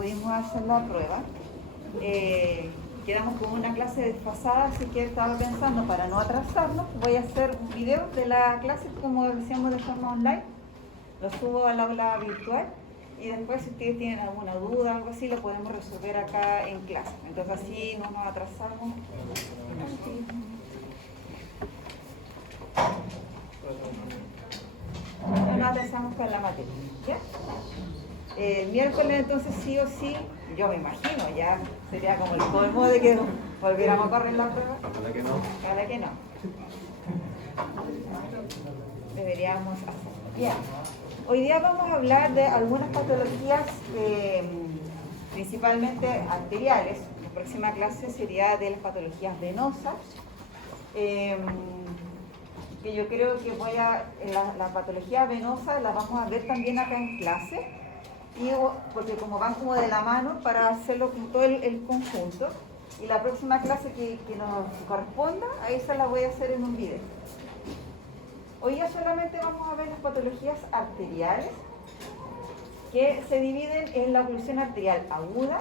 pudimos hacer la prueba. Quedamos con una clase desfasada, así que estaba pensando, para no atrasarnos, voy a hacer un video de la clase como decíamos de forma online, lo subo al aula virtual y después si ustedes tienen alguna duda o algo así, lo podemos resolver acá en clase. Entonces así no nos atrasamos. No nos atrasamos con la materia, ¿ya? El miércoles entonces sí o sí, yo me imagino, ya sería como el colmo de que volviéramos a correr la prueba. Ojalá que no. Ojalá que no. Deberíamos hacerlo. Bien. Hoy día vamos a hablar de algunas patologías principalmente arteriales. La próxima clase sería de las patologías venosas. Que yo creo que la patología venosa la vamos a ver también acá en clase. Porque como van como de la mano para hacerlo con todo el conjunto, y la próxima clase que nos corresponda, a esa la voy a hacer en un video. Hoy ya solamente vamos a ver las patologías arteriales, que se dividen en la oclusión arterial aguda,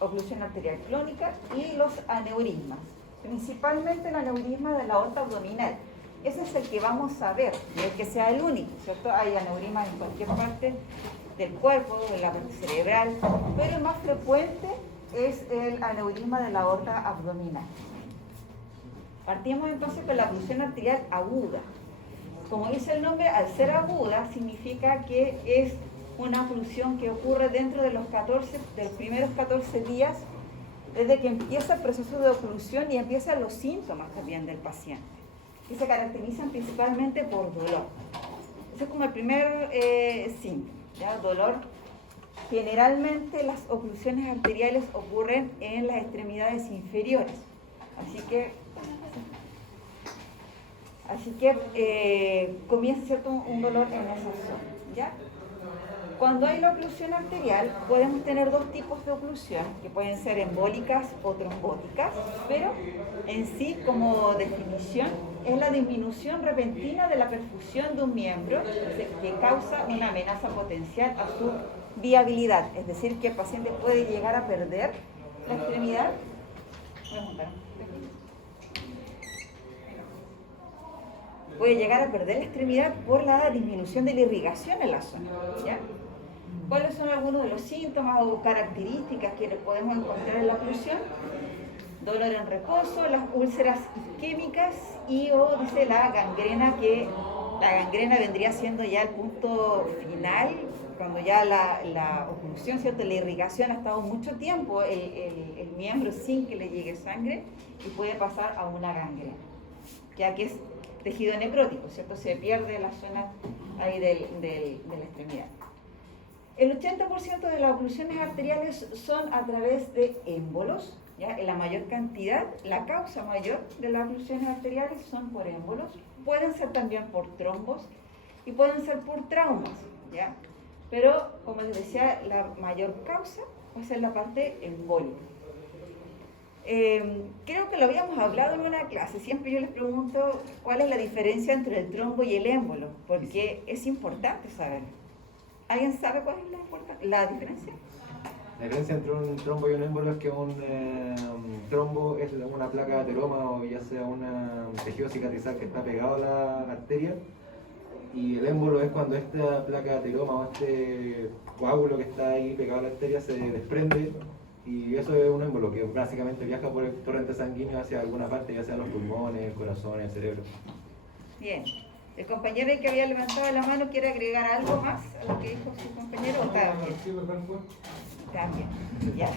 oclusión arterial crónica y los aneurismas, principalmente el aneurisma de la aorta abdominal. Ese es el que vamos a ver, no es que sea el único, ¿cierto? Hay aneurismas en cualquier parte del cuerpo, de la parte cerebral, pero el más frecuente es el aneurisma de la aorta abdominal. Partimos entonces con la oclusión arterial aguda. Como dice el nombre, al ser aguda significa que es una oclusión que ocurre dentro de los primeros 14 días desde que empieza el proceso de oclusión y empiezan los síntomas también del paciente, que se caracterizan principalmente por dolor. Ese es como el primer síntoma. ¿Ya? Dolor. Generalmente las oclusiones arteriales ocurren en las extremidades inferiores, así que comienza ¿cierto? Un dolor en esa zona, ¿ya? Cuando hay la oclusión arterial podemos tener dos tipos de oclusión, que pueden ser embólicas o trombóticas, pero en sí como definición es la disminución repentina de la perfusión de un miembro que causa una amenaza potencial a su viabilidad, es decir, que el paciente puede llegar a perder la extremidad. Puede llegar a perder la extremidad por la disminución de la irrigación en la zona, ¿ya? ¿Cuáles son algunos de los síntomas o características que podemos encontrar en la oclusión? Dolor en reposo, las úlceras isquémicas dice la gangrena, que la gangrena vendría siendo ya el punto final, cuando ya la oclusión, ¿cierto? La irrigación ha estado mucho tiempo el miembro sin que le llegue sangre y puede pasar a una gangrena, ya que es tejido necrótico, ¿cierto? Se pierde la zona ahí de la extremidad. El 80% de las oclusiones arteriales son a través de émbolos, ¿ya? En la mayor cantidad, la causa mayor de las oclusiones arteriales son por émbolos, pueden ser también por trombos y pueden ser por traumas, ¿ya? Pero, como les decía, la mayor causa va a ser la parte embólica. Creo que lo habíamos hablado en una clase, siempre yo les pregunto cuál es la diferencia entre el trombo y el émbolo, porque es importante saberlo. ¿Alguien sabe cuál es la diferencia? La diferencia entre un trombo y un émbolo es que un trombo es una placa de ateroma o ya sea un tejido cicatrizal que está pegado a la arteria, y el émbolo es cuando esta placa de ateroma o este coágulo que está ahí pegado a la arteria se desprende, y eso es un émbolo que básicamente viaja por el torrente sanguíneo hacia alguna parte, ya sea los pulmones, el corazón, el cerebro. Bien. ¿El compañero que había levantado la mano quiere agregar algo más a lo que dijo su compañero? ¿O está bien? Está bien, ya.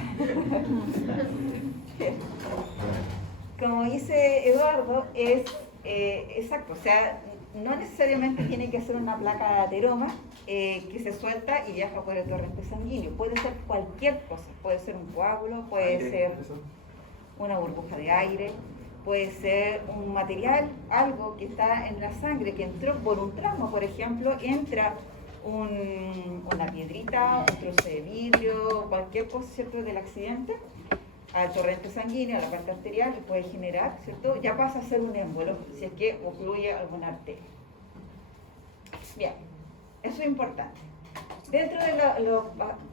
Como dice Eduardo, es exacto, o sea, no necesariamente tiene que ser una placa de ateroma que se suelta y viaja por el torrente sanguíneo. Puede ser cualquier cosa, puede ser un coágulo, puede ser una burbuja de aire, puede ser un material, algo que está en la sangre, que entró por un trauma, por ejemplo, entra una piedrita, un trozo de vidrio, cualquier cosa, ¿cierto?, del accidente, al torrente sanguíneo, a la parte arterial, que puede generar, ¿cierto?, ya pasa a ser un émbolo, si es que ocluye alguna arteria. Bien, eso es importante. Dentro de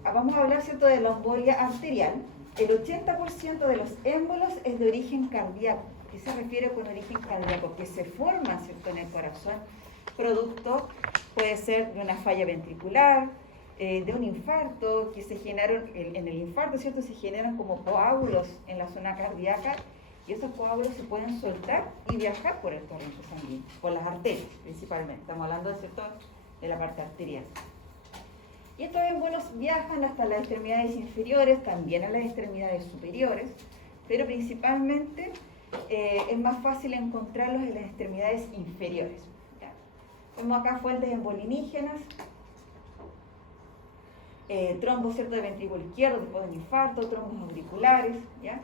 vamos a hablar, ¿cierto?, de la embolia arterial. El 80% de los émbolos es de origen cardíaco. ¿Qué se refiere con origen cardíaco? Que se forman, ¿cierto?, en el corazón, producto, puede ser de una falla ventricular, de un infarto, que se generaron, en el infarto, ¿cierto?, se generan como coágulos en la zona cardíaca, y esos coágulos se pueden soltar y viajar por el torrente sanguíneo, por las arterias principalmente. Estamos hablando, ¿cierto?, de la parte arterial. Y estos émbolos viajan hasta las extremidades inferiores, también a las extremidades superiores, pero principalmente es más fácil encontrarlos en las extremidades inferiores. ¿Ya? Vemos acá fuentes embolinígenas, trombos, ¿cierto?, de ventrículo izquierdo después de un infarto, trombos auriculares, ¿ya?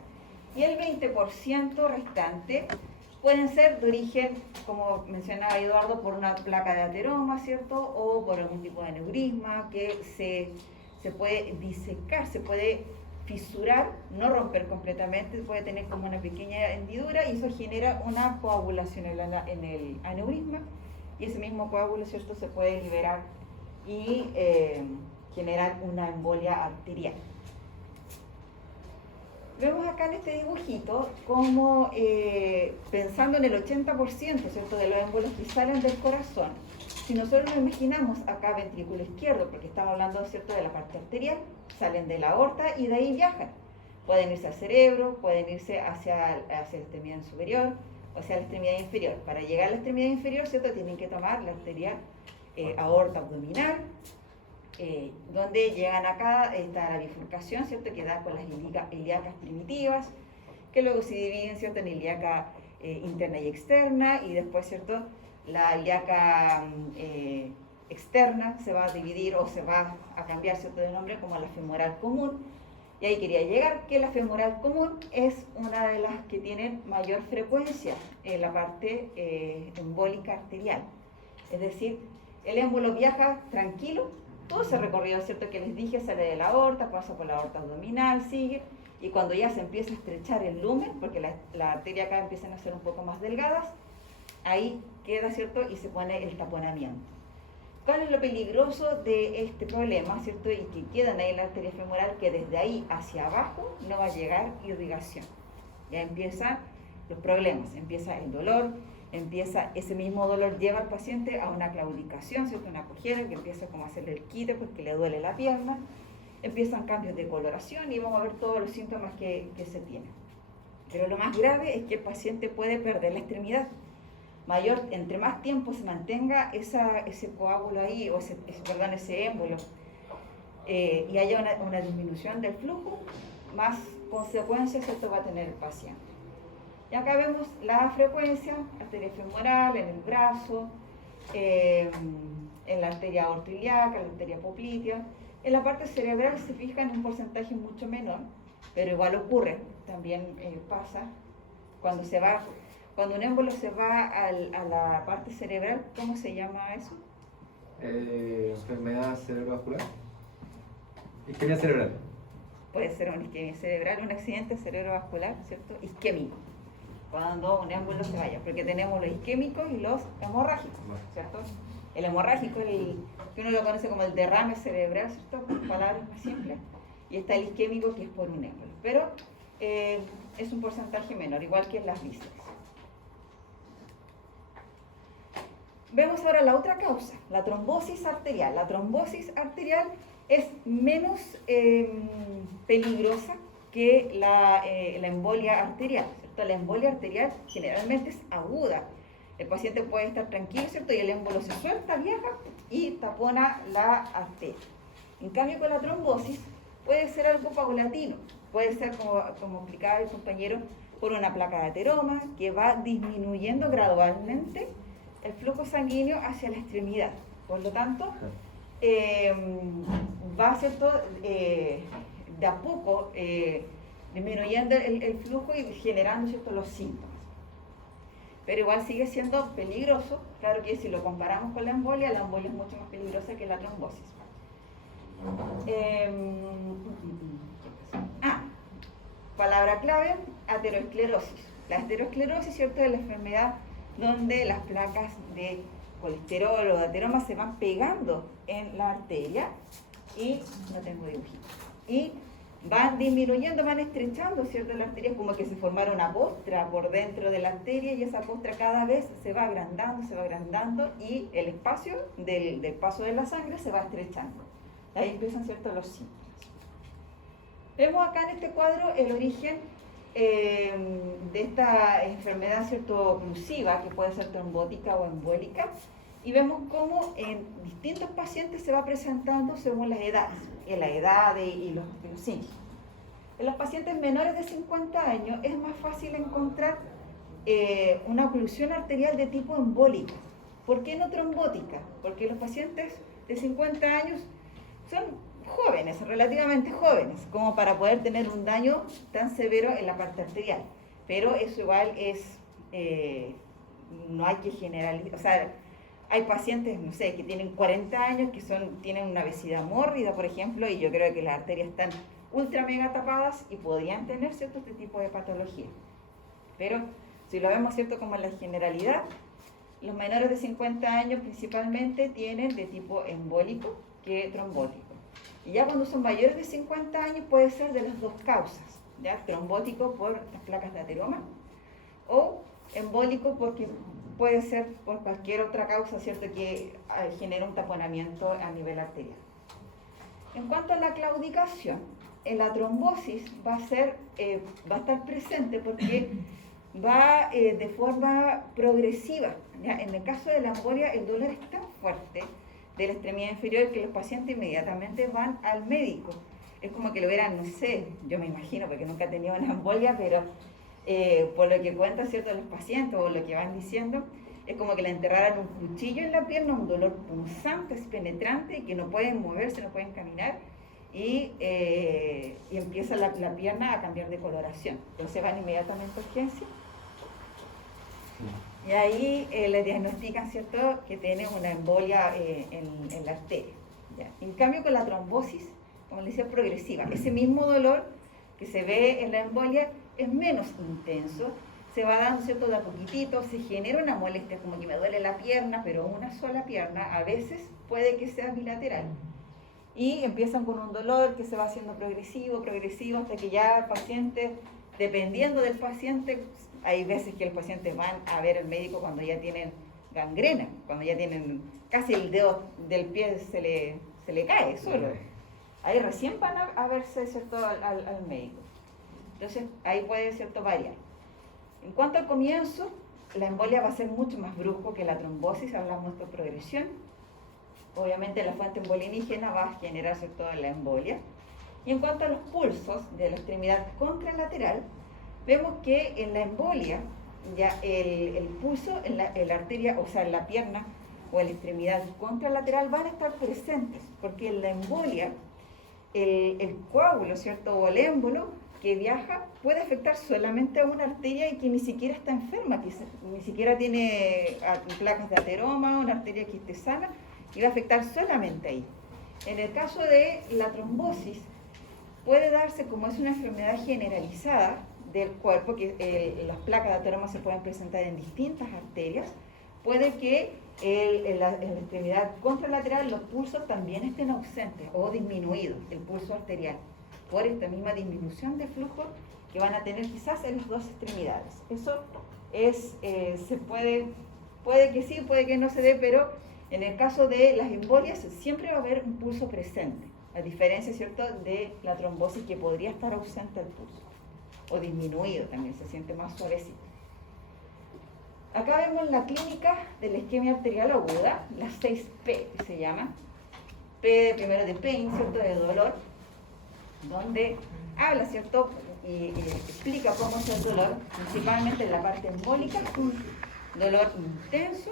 Y el 20% restante pueden ser de origen, como mencionaba Eduardo, por una placa de ateroma, ¿cierto?, o por algún tipo de aneurisma que se puede disecar, se puede fisurar, no romper completamente, puede tener como una pequeña hendidura, y eso genera una coagulación en el aneurisma, y ese mismo coágulo, ¿cierto?, se puede liberar y generar una embolia arterial. Vemos acá en este dibujito como pensando en el 80%, ¿cierto?, de los émbolos que salen del corazón. Si nosotros nos imaginamos acá ventrículo izquierdo, porque estamos hablando, ¿cierto?, de la parte arterial, salen de la aorta y de ahí viajan. Pueden irse al cerebro, pueden irse hacia la extremidad superior o hacia la extremidad inferior. Para llegar a la extremidad inferior, ¿cierto?, tienen que tomar la arteria aorta abdominal, donde llegan acá, está la bifurcación, ¿cierto?, que da con las ilíacas primitivas, que luego se dividen, ¿cierto?, en ilíaca interna y externa, y después, ¿cierto?, la ilíaca externa se va a dividir o se va a cambiar, ¿cierto?, de nombre como la femoral común. Y ahí quería llegar, que la femoral común es una de las que tienen mayor frecuencia en la parte embólica arterial. Es decir, el émbolo viaja tranquilo, todo ese recorrido, ¿cierto?, que les dije, sale de la aorta, pasa por la aorta abdominal, sigue, y cuando ya se empieza a estrechar el lumen, porque la arteria acá empiezan a ser un poco más delgadas, ahí queda, ¿cierto?, y se pone el taponamiento. ¿Cuál es lo peligroso de este problema, ¿cierto?, y que quedan ahí en la arteria femoral? Que desde ahí hacia abajo no va a llegar irrigación. Ya empiezan los problemas, empieza el dolor, empieza ese mismo dolor, lleva al paciente a una claudicación, ¿cierto?, una cojera, que empieza como a hacerle el quite porque le duele la pierna, empiezan cambios de coloración y vamos a ver todos los síntomas que se tienen. Pero lo más grave es que el paciente puede perder la extremidad. Entre más tiempo se mantenga ese coágulo ahí, o ese émbolo, y haya una disminución del flujo, más consecuencias esto va a tener el paciente. Y acá vemos la frecuencia, arteria femoral, en el brazo, en la arteria aortoiliaca, la arteria poplitea. En la parte cerebral se fija en un porcentaje mucho menor, pero igual ocurre, también pasa, cuando un émbolo se va a la parte cerebral, ¿cómo se llama eso? Enfermedad cerebrovascular. Isquemia cerebral. Puede ser una isquemia cerebral, un accidente cerebrovascular, ¿cierto? Isquémico. Cuando un émbolo se vaya, porque tenemos los isquémicos y los hemorrágicos, ¿cierto? El hemorrágico es que uno lo conoce como el derrame cerebral, ¿cierto?, con palabras más simples. Y está el isquémico, que es por un émbolo. Pero es un porcentaje menor, igual que en las vísceras. Vemos ahora la otra causa, la trombosis arterial. La trombosis arterial es menos peligrosa que la embolia arterial, ¿cierto? La embolia arterial generalmente es aguda. El paciente puede estar tranquilo, ¿cierto?, y el émbolo se suelta, viaja y tapona la arteria. En cambio, con la trombosis puede ser algo paulatino, puede ser, como explicaba el compañero, por una placa de ateroma que va disminuyendo gradualmente el flujo sanguíneo hacia la extremidad. Por lo tanto, va, ¿cierto?, de a poco disminuyendo el flujo y generando, ¿cierto?, los síntomas. Pero igual sigue siendo peligroso. Claro que si lo comparamos con la embolia es mucho más peligrosa que la trombosis. Palabra clave, aterosclerosis. La aterosclerosis, ¿cierto?, es la enfermedad donde las placas de colesterol o de ateroma se van pegando en la arteria y no tengo dibujito. Y van disminuyendo, van estrechando, ¿cierto? La arteria es como que se formara una postra por dentro de la arteria y esa postra cada vez se va agrandando y el espacio del paso de la sangre se va estrechando. Ahí empiezan, ¿cierto?, los síntomas. Vemos acá en este cuadro el origen de esta enfermedad, ¿cierto?, oclusiva, que puede ser trombótica o embólica, y vemos cómo en distintos pacientes se va presentando según las edades, y los síntomas. En los pacientes menores de 50 años es más fácil encontrar una oclusión arterial de tipo embólico. ¿Por qué no trombótica? Porque los pacientes de 50 años son jóvenes, relativamente jóvenes, como para poder tener un daño tan severo en la parte arterial. Pero eso igual es, no hay que generalizar, o sea, hay pacientes, no sé, que tienen 40 años, que tienen una obesidad mórbida, por ejemplo, y yo creo que las arterias están ultra mega tapadas y podrían tener cierto este tipo de patología. Pero si lo vemos, ¿cierto?, como en la generalidad, los menores de 50 años principalmente tienen de tipo embólico que trombótico. Y ya cuando son mayores de 50 años puede ser de las dos causas, ¿ya? Trombótico por las placas de ateroma o embólico porque puede ser por cualquier otra causa, ¿cierto?, que genera un taponamiento a nivel arterial. En cuanto a la claudicación, la trombosis va a estar presente porque va de forma progresiva, ¿ya? En el caso de la embolia, el dolor es tan fuerte de la extremidad inferior que los pacientes inmediatamente van al médico. Es como que lo hubieran, no sé, yo me imagino, porque nunca he tenido una embolia, pero por lo que cuentan, ¿cierto?, los pacientes o lo que van diciendo, es como que le enterraran un cuchillo en la pierna, un dolor punzante, es penetrante, y que no pueden moverse, no pueden caminar, y empieza la pierna a cambiar de coloración. Entonces van inmediatamente a urgencia. Y ahí le diagnostican, ¿cierto?, que tiene una embolia en la arteria, ¿ya? En cambio, con la trombosis, como les decía, progresiva, ese mismo dolor que se ve en la embolia es menos intenso, se va dando, ¿cierto?, de a poquitito, se genera una molestia, como que me duele la pierna, pero una sola pierna, a veces puede que sea bilateral. Y empiezan con un dolor que se va haciendo progresivo, hasta que ya el paciente, dependiendo del paciente, hay veces que los pacientes van a ver al médico cuando ya tienen gangrena, cuando ya tienen casi el dedo del pie se le cae solo. Ahí recién van a verse, ¿cierto?, al médico. Entonces ahí puede, ¿cierto?, variar. En cuanto al comienzo, la embolia va a ser mucho más brusco que la trombosis, hablamos de progresión. Obviamente la fuente embolinígena va a generar, ¿cierto?, la embolia. Y en cuanto a los pulsos de la extremidad contralateral, vemos que en la embolia, ya el pulso en la arteria, o sea, en la pierna o en la extremidad contralateral van a estar presentes, porque en la embolia el coágulo, ¿cierto?, o el émbolo que viaja puede afectar solamente a una arteria y que ni siquiera está enferma, que ni siquiera tiene placas de ateroma, una arteria que esté sana, y va a afectar solamente ahí. En el caso de la trombosis, puede darse, como es una enfermedad generalizada del cuerpo, que las placas de ateroma se pueden presentar en distintas arterias, puede que en la extremidad contralateral los pulsos también estén ausentes o disminuidos, el pulso arterial, por esta misma disminución de flujo que van a tener quizás en las dos extremidades. Eso es, puede que sí, puede que no se dé, pero en el caso de las embolias siempre va a haber un pulso presente, a diferencia, ¿cierto?, de la trombosis, que podría estar ausente el pulso, o disminuido también, se siente más suavecito. Acá vemos la clínica de la isquemia arterial aguda, las 6 P que se llama. P primero de pain, ¿cierto?, de dolor, donde habla, ¿cierto?, y explica cómo es el dolor, principalmente en la parte embólica, un dolor intenso,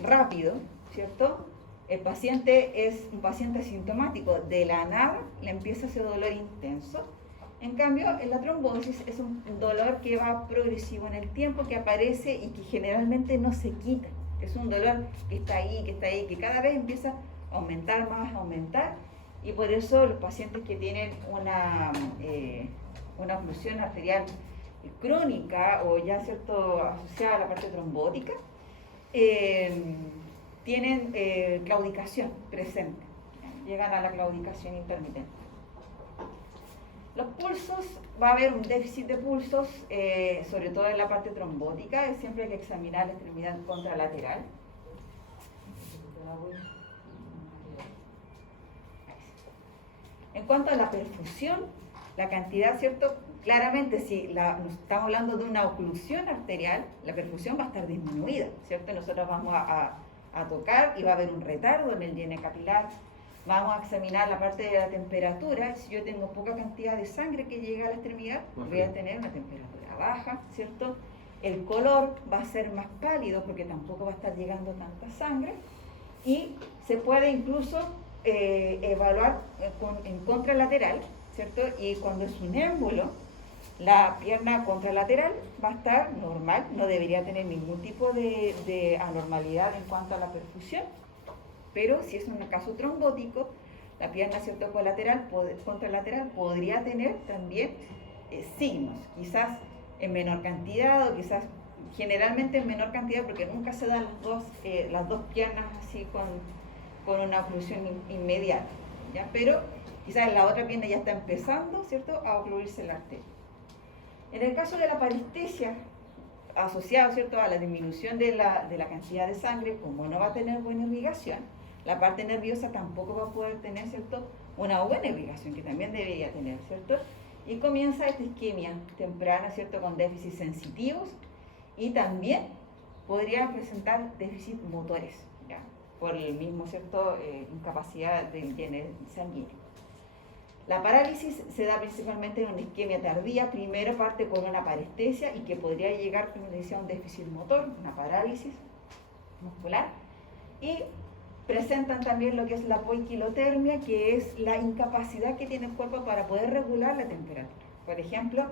rápido, ¿cierto? El paciente es un paciente asintomático, de la nada le empieza ese dolor intenso. En cambio, en la trombosis es un dolor que va progresivo en el tiempo, que aparece y que generalmente no se quita. Es un dolor que está ahí, que cada vez empieza a aumentar más, y por eso los pacientes que tienen una oclusión arterial crónica o ya, ¿cierto?, asociada a la parte trombótica, tienen claudicación presente. llegan a la claudicación intermitente. Los pulsos, va a haber un déficit de pulsos, sobre todo en la parte trombótica, siempre hay que examinar la extremidad contralateral. En cuanto a la perfusión, la cantidad, ¿cierto? Claramente, si estamos hablando de una oclusión arterial, la perfusión va a estar disminuida, ¿cierto? Nosotros vamos a tocar y va a haber un retardo en el llene capilar. Vamos a examinar la parte de la temperatura. Si yo tengo poca cantidad de sangre que llega a la extremidad, voy a tener una temperatura baja, ¿cierto? El color va a ser más pálido porque tampoco va a estar llegando tanta sangre. Y se puede incluso evaluar en contralateral, ¿cierto? Y cuando es un émbolo, la pierna contralateral va a estar normal, no debería tener ningún tipo de anormalidad en cuanto a la perfusión. Pero si es un caso trombótico, la pierna, ¿cierto?, contralateral podría tener también signos, quizás en menor cantidad o quizás generalmente en menor cantidad porque nunca se dan las dos piernas así con una oclusión inmediata, ¿ya? Pero quizás la otra pierna ya está empezando, ¿cierto?, a ocluirse la arteria. En el caso de la parestesia, asociado, ¿cierto?, a la disminución de la cantidad de sangre, como no va a tener buena irrigación, la parte nerviosa tampoco va a poder tener, ¿cierto?, una buena irrigación, que también debería tener, ¿cierto? Y comienza esta isquemia temprana, ¿cierto?, con déficits sensitivos y también podría presentar déficits motores, ¿ya?, por el mismo, ¿cierto?, incapacidad del llene sanguíneo. La parálisis se da principalmente en una isquemia tardía. Primero parte con una parestesia y que podría llegar, como decía, a un déficit motor, una parálisis muscular. Y presentan también lo que es la poiquilotermia, que es la incapacidad que tiene el cuerpo para poder regular la temperatura. Por ejemplo,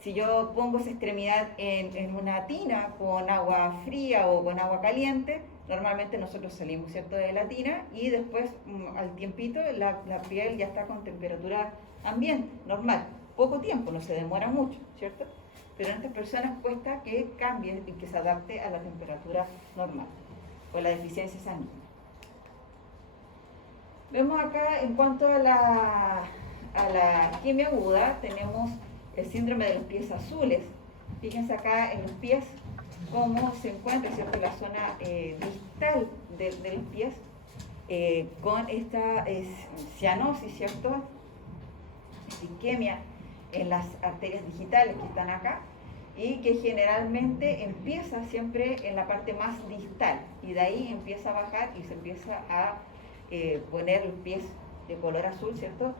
si yo pongo esa extremidad en una tina con agua fría o con agua caliente, normalmente nosotros salimos, ¿cierto?, de la tina y después al tiempito la piel ya está con temperatura ambiente, normal. Poco tiempo, no se demora mucho, ¿cierto? Pero en estas personas cuesta que cambie y que se adapte a la temperatura normal o la deficiencia sanguínea. Vemos acá en cuanto a la isquemia aguda, tenemos el síndrome de los pies azules. Fíjense acá en los pies cómo se encuentra, ¿cierto?, la zona distal de los pies con esta cianosis, ¿cierto?, isquemia en las arterias digitales que están acá y que generalmente empieza siempre en la parte más distal y de ahí empieza a bajar y se empieza a poner los pies de color azul, ¿cierto?,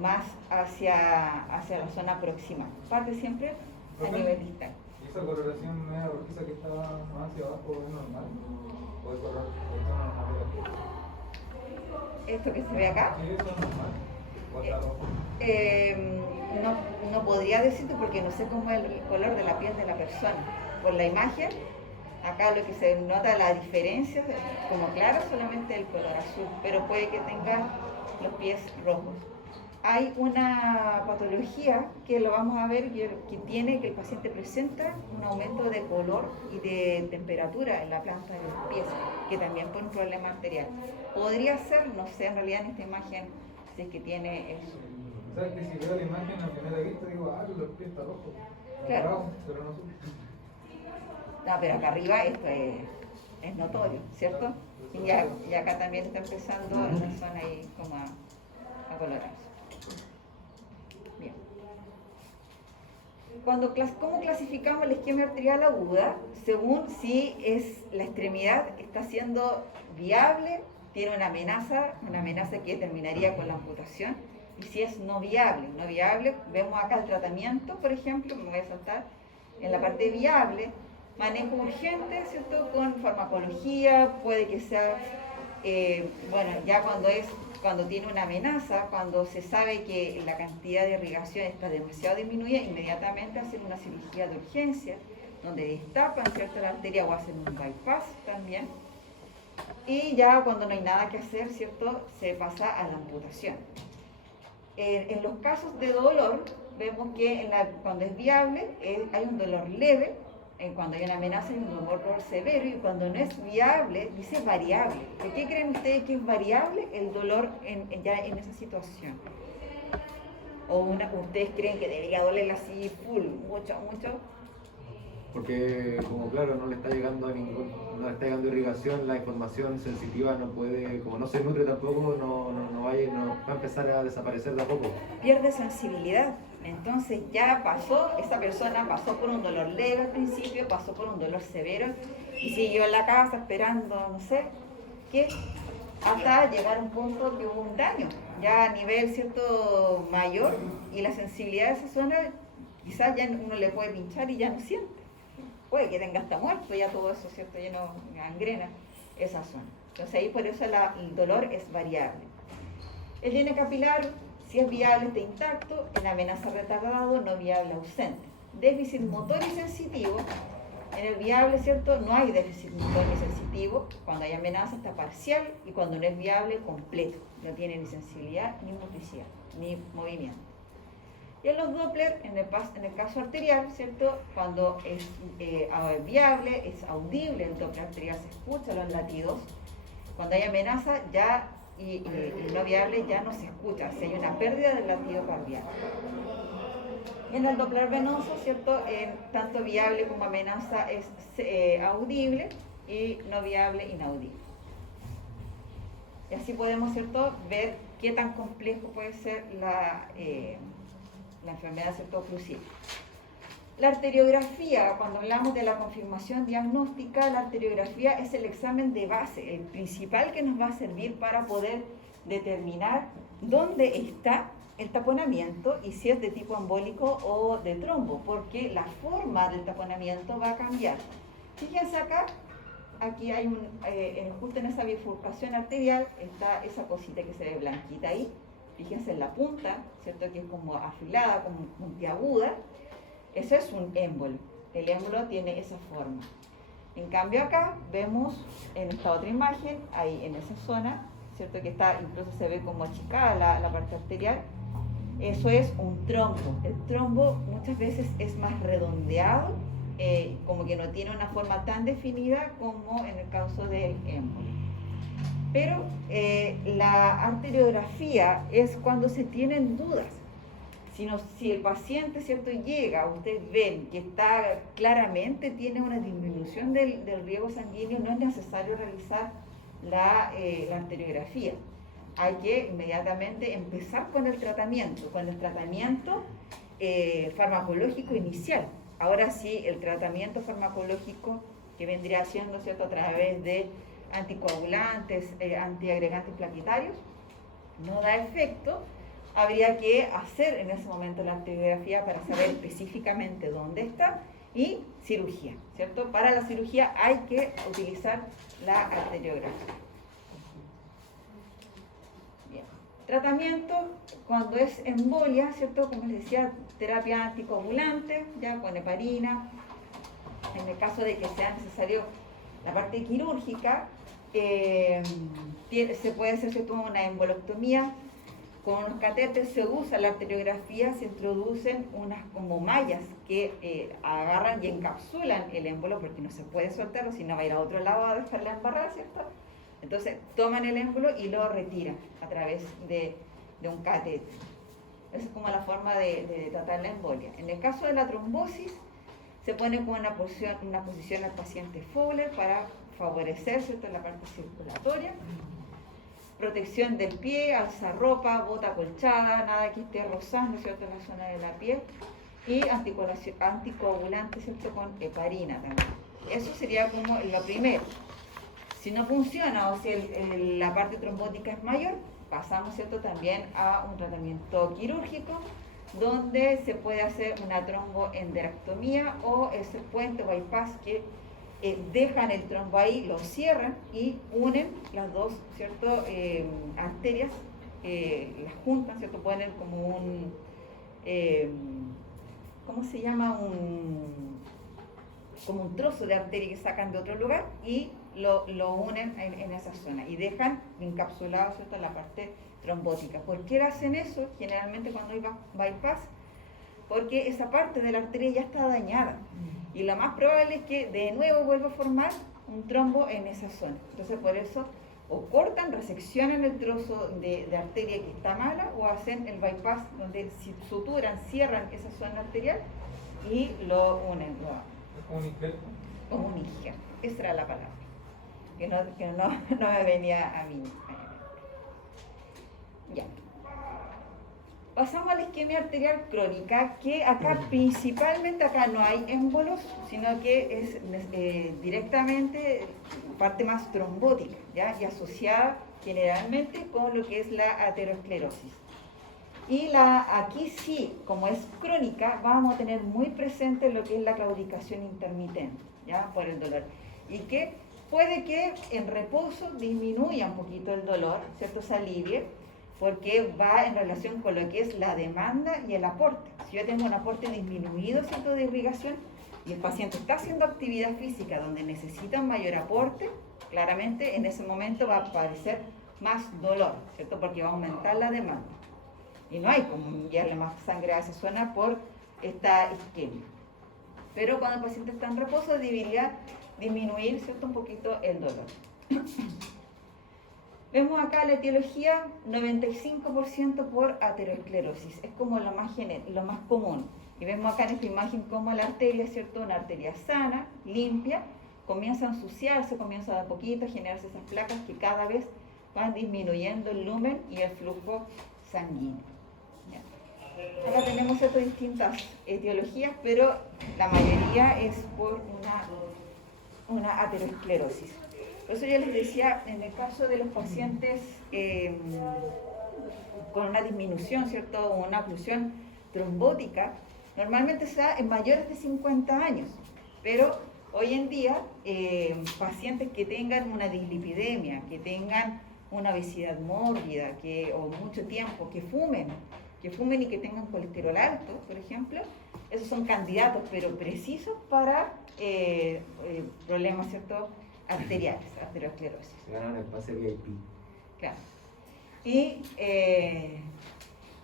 más hacia la zona proximal. Parte siempre a nivel distal. ¿Y esa coloración media rojiza que está más hacia abajo es normal? ¿O es color ¿Esto que se ve acá? Sí, eso es normal. ¿O está rojo? No podría decirte porque no sé cómo es el color de la piel de la persona. Por la imagen, acá lo que se nota la diferencia, como claro, solamente el color azul, pero puede que tenga los pies rojos. Hay una patología que lo vamos a ver que tiene que el paciente presenta un aumento de color y de temperatura en la planta de los pies, que también por un problema arterial. Podría ser, no sé en realidad en esta imagen si es que tiene eso. ¿Sabes que si veo la imagen a primera vista digo, los pies están rojos? Claro. Pero no sé. No, pero acá arriba esto es notorio, ¿cierto? Y acá también está empezando en la zona ahí como a colorarse. Bien. ¿Cómo clasificamos la isquemia arterial aguda? Según si la extremidad está siendo viable, tiene una amenaza que terminaría con la amputación, y si es no viable, vemos acá el tratamiento, por ejemplo, me voy a saltar, en la parte viable, manejo urgente, ¿cierto?, con farmacología, puede que sea, ya cuando tiene una amenaza, cuando se sabe que la cantidad de irrigación está demasiado disminuida, inmediatamente hacen una cirugía de urgencia, donde destapan, ¿cierto?, la arteria o hacen un bypass también. Y ya cuando no hay nada que hacer, ¿cierto?, se pasa a la amputación. En los casos de dolor, vemos que cuando es viable hay un dolor leve, cuando hay una amenaza y un dolor severo, y cuando no es viable, dice variable. ¿De qué creen ustedes que es variable el dolor ya en esa situación? ¿O ustedes creen que debería doler así full, mucho, mucho? Porque como claro, no le está llegando no le está llegando irrigación, la información sensitiva no puede, como no se nutre tampoco, no va a empezar a desaparecer de a poco. Pierde sensibilidad. Entonces ya pasó, esa persona pasó por un dolor leve al principio, pasó por un dolor severo y siguió en la casa esperando, no sé, qué, hasta llegar a un punto que hubo un daño, ya a nivel cierto mayor, y la sensibilidad de esa zona quizás ya uno le puede pinchar y ya no siente. Puede que tenga hasta muerto ya todo eso, ¿cierto? Lleno de gangrena, esa zona. Entonces ahí por eso el dolor es variable. El llene capilar, si es viable, está intacto; en amenaza retardado, no viable, ausente. Déficit motor y sensitivo, en el viable, ¿cierto? No hay déficit motor ni sensitivo; cuando hay amenaza está parcial, y cuando no es viable, completo. No tiene ni sensibilidad, ni motricidad, ni movimiento. Y en los Doppler, en el caso arterial, ¿cierto? Cuando es viable, es audible, el Doppler arterial se escucha los latidos. Cuando hay amenaza ya y no viable, ya no se escucha, si hay una pérdida del latido cardíaco. Y en el Doppler venoso, ¿cierto? Tanto viable como amenaza es audible, y no viable, inaudible. Y así podemos, ¿cierto?, ver qué tan complejo puede ser la enfermedad, ¿cierto?, oclusiva. La arteriografía, cuando hablamos de la confirmación diagnóstica, la arteriografía es el examen de base, el principal que nos va a servir para poder determinar dónde está el taponamiento y si es de tipo embólico o de trombo, porque la forma del taponamiento va a cambiar. Fíjense acá, aquí hay justo en esa bifurcación arterial está esa cosita que se ve blanquita ahí. Fíjense en la punta, ¿cierto?, que es como afilada, como puntiaguda. Eso es un émbolo. El émbolo tiene esa forma. En cambio acá vemos en esta otra imagen, ahí en esa zona, ¿cierto?, que está, incluso se ve como achicada la parte arterial. Eso es un trombo. El trombo muchas veces es más redondeado, como que no tiene una forma tan definida como en el caso del émbolo. Pero la arteriografía es cuando se tienen dudas. Si el paciente, ¿cierto?, llega, ustedes ven que está claramente tiene una disminución del riego sanguíneo, no es necesario realizar la arteriografía. Hay que inmediatamente empezar con el tratamiento farmacológico inicial. Ahora sí, el tratamiento farmacológico que vendría siendo, ¿cierto?, a través de anticoagulantes, antiagregantes plaquetarios, no da efecto. Habría que hacer en ese momento la arteriografía para saber específicamente dónde está, y cirugía, ¿cierto? Para la cirugía hay que utilizar la arteriografía. Bien. Tratamiento, cuando es embolia, ¿cierto? Como les decía, terapia anticoagulante, ya con heparina. En el caso de que sea necesario la parte quirúrgica, se puede hacer, ¿cierto?, una emboloctomía. Con unos catéteres se usa la arteriografía, se introducen unas como mallas que agarran y encapsulan el émbolo, porque no se puede soltarlo, si no va a ir a otro lado a dejarla embarrada, ¿cierto? Entonces toman el émbolo y lo retiran a través de un catéter. Esa es como la forma de tratar la embolia. En el caso de la trombosis, se pone con una posición al paciente Fowler para favorecer, ¿cierto?, la parte circulatoria. Protección del pie, alzarropa, bota acolchada, nada que esté rozando, ¿cierto?, en la zona de la piel. Y anticoagulante, ¿cierto?, con heparina también. Eso sería como lo primero. Si no funciona, o si la parte trombótica es mayor, pasamos, ¿cierto?, también a un tratamiento quirúrgico, donde se puede hacer una tromboendaractomía o ese puente bypass que dejan el trombo ahí, lo cierran y unen las dos, ¿cierto?, arterias, las juntan, ¿cierto?, ponen como un, ¿cómo se llama? Como un trozo de arteria que sacan de otro lugar y lo unen en esa zona y dejan encapsulado, ¿cierto?, la parte trombótica. ¿Por qué hacen eso? Generalmente cuando hay bypass, porque esa parte de la arteria ya está dañada. Y lo más probable es que de nuevo vuelva a formar un trombo en esa zona. Entonces por eso o cortan, reseccionan el trozo de arteria que está mala o hacen el bypass donde suturan, cierran esa zona arterial y lo unen. Es como un injerto. Como un injerto. Esa era la palabra. Que no me venía a mí. Ya. Pasamos a la isquemia arterial crónica, que acá principalmente acá no hay émbolos, sino que es directamente parte más trombótica, ¿ya? Y asociada generalmente con lo que es la aterosclerosis. Y aquí sí, como es crónica, vamos a tener muy presente lo que es la claudicación intermitente, ¿ya? Por el dolor. Y que puede que en reposo disminuya un poquito el dolor, ¿cierto? Se alivie, porque va en relación con lo que es la demanda y el aporte. Si yo tengo un aporte disminuido, ¿cierto?, de irrigación, y el paciente está haciendo actividad física donde necesita un mayor aporte, claramente en ese momento va a aparecer más dolor, ¿cierto?, porque va a aumentar la demanda. Y no hay como enviarle más sangre a esa zona por esta isquemia. Pero cuando el paciente está en reposo, debería disminuir, ¿cierto?, un poquito el dolor. Vemos acá la etiología, 95% por aterosclerosis, es como lo más común. Y vemos acá en esta imagen cómo la arteria, ¿cierto?, una arteria sana, limpia, comienza a ensuciarse, comienza de a poquito a generarse esas placas que cada vez van disminuyendo el lumen y el flujo sanguíneo. ¿Ya? Acá tenemos estas distintas etiologías, pero la mayoría es por una aterosclerosis. Por eso yo les decía, en el caso de los pacientes con una disminución, ¿cierto?, o una oclusión trombótica, normalmente se da en mayores de 50 años, pero hoy en día pacientes que tengan una dislipidemia, que tengan una obesidad mórbida, o mucho tiempo, que fumen y que tengan colesterol alto, por ejemplo, esos son candidatos, pero precisos para problemas, ¿cierto?, arteriales, aterosclerosis. Se ganan el pase VIP. Claro. Y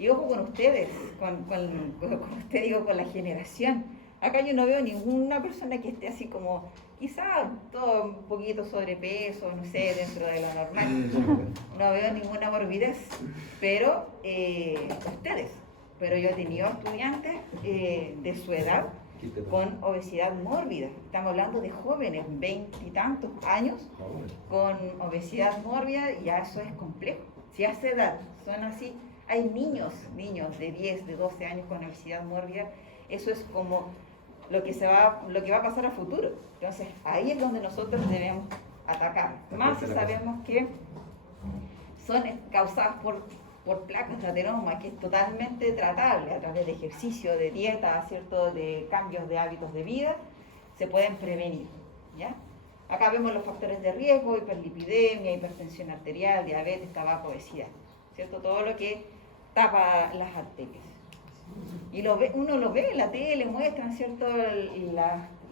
ojo con ustedes, con la generación. Acá yo no veo ninguna persona que esté así como, quizá todo un poquito sobrepeso, no sé, dentro de lo normal. No veo ninguna morbidez, pero ustedes. Pero yo he tenido estudiantes de su edad con obesidad mórbida. Estamos hablando de jóvenes, 20 y tantos años, con obesidad mórbida, y ya eso es complejo. Si a esa edad son así, hay niños de 10, de 12 años con obesidad mórbida, eso es como lo que va a pasar a futuro. Entonces, ahí es donde nosotros debemos atacar. Más si sabemos que son causadas por placas de ateroma, que es totalmente tratable a través de ejercicio, de dieta, ¿cierto?, de cambios de hábitos de vida, se pueden prevenir, ¿ya? Acá vemos los factores de riesgo: hiperlipidemia, hipertensión arterial, diabetes, tabaco, obesidad, ¿cierto? Todo lo que tapa las arterias. Y uno lo ve en la tele, muestran, ¿cierto?,